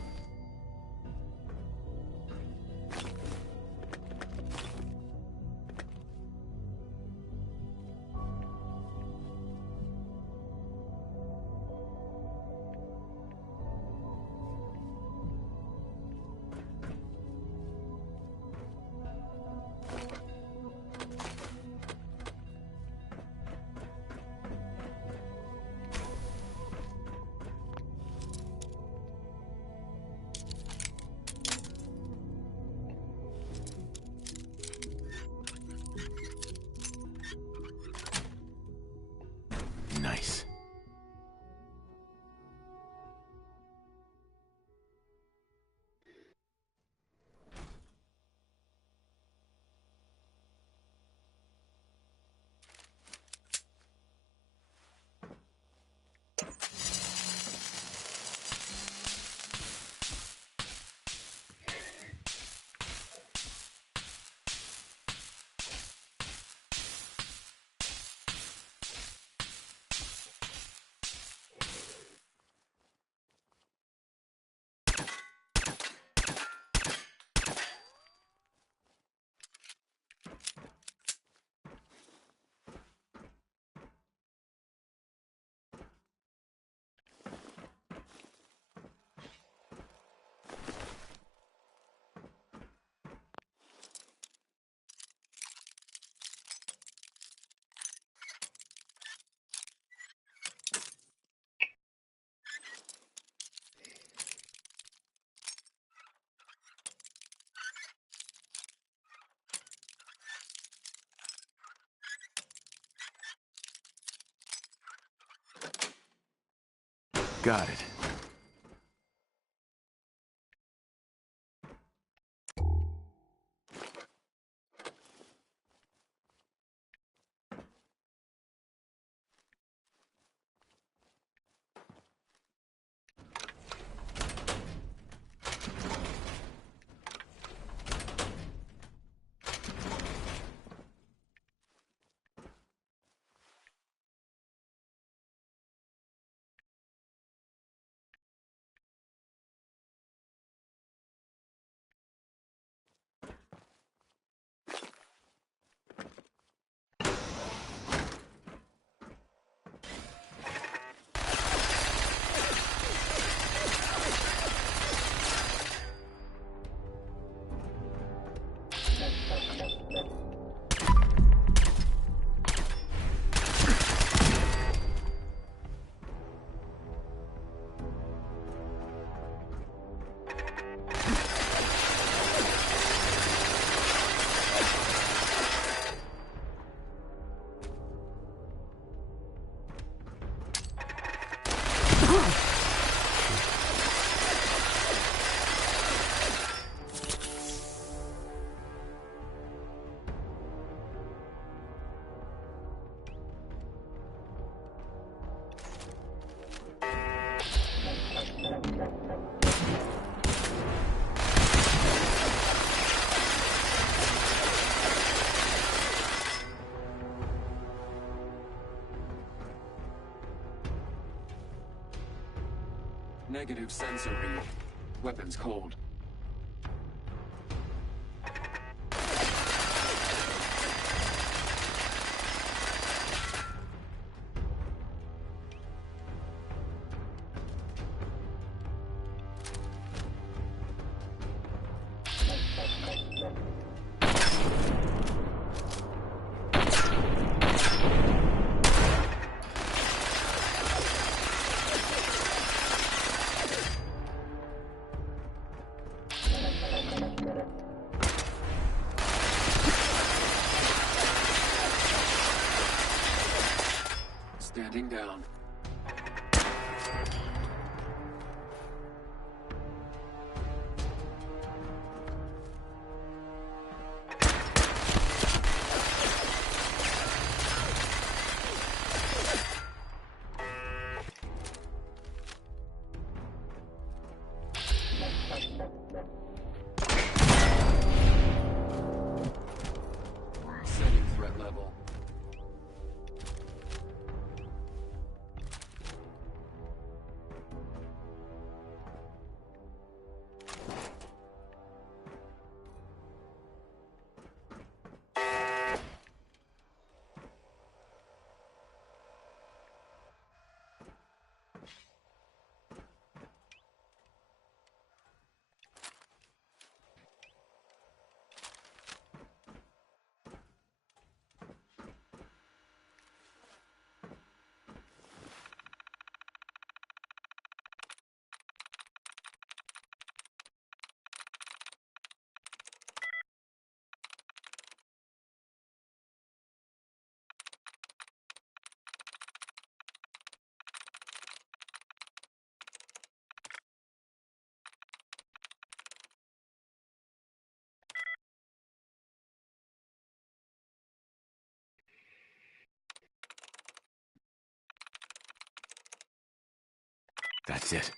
Nice. Got it. Negative sensor read. Weapons cold. Standing down. Setting threat level. That's it.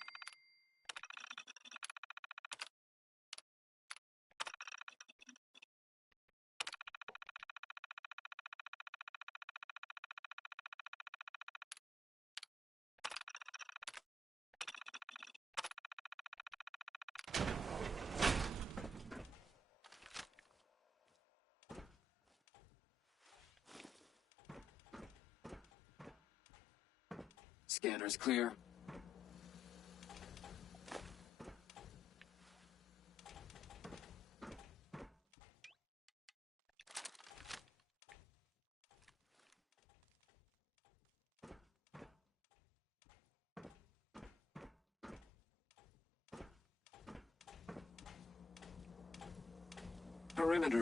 Scanner's clear. Perimeter.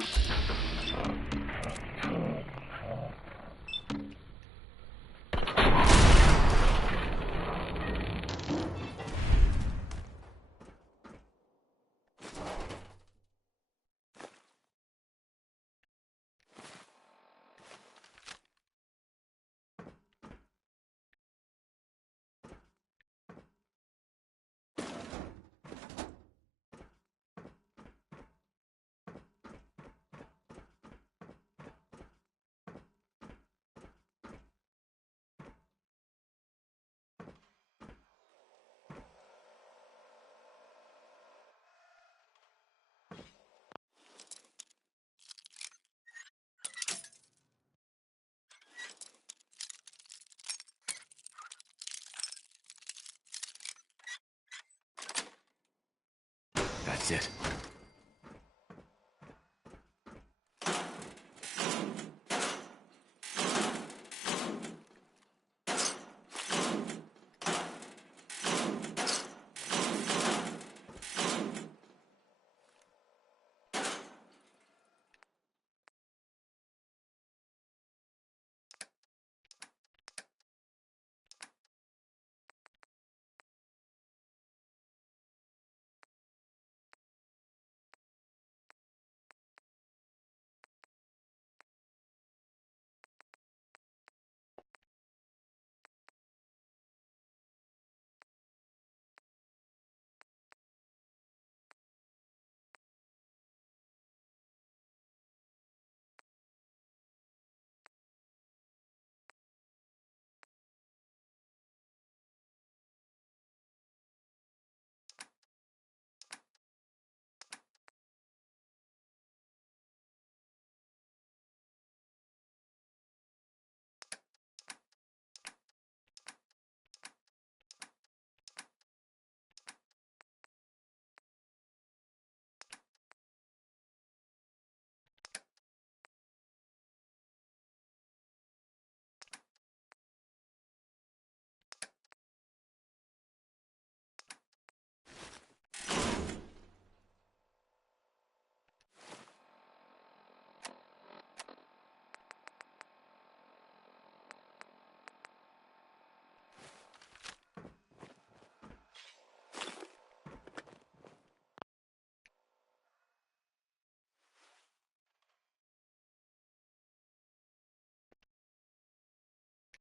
That's it.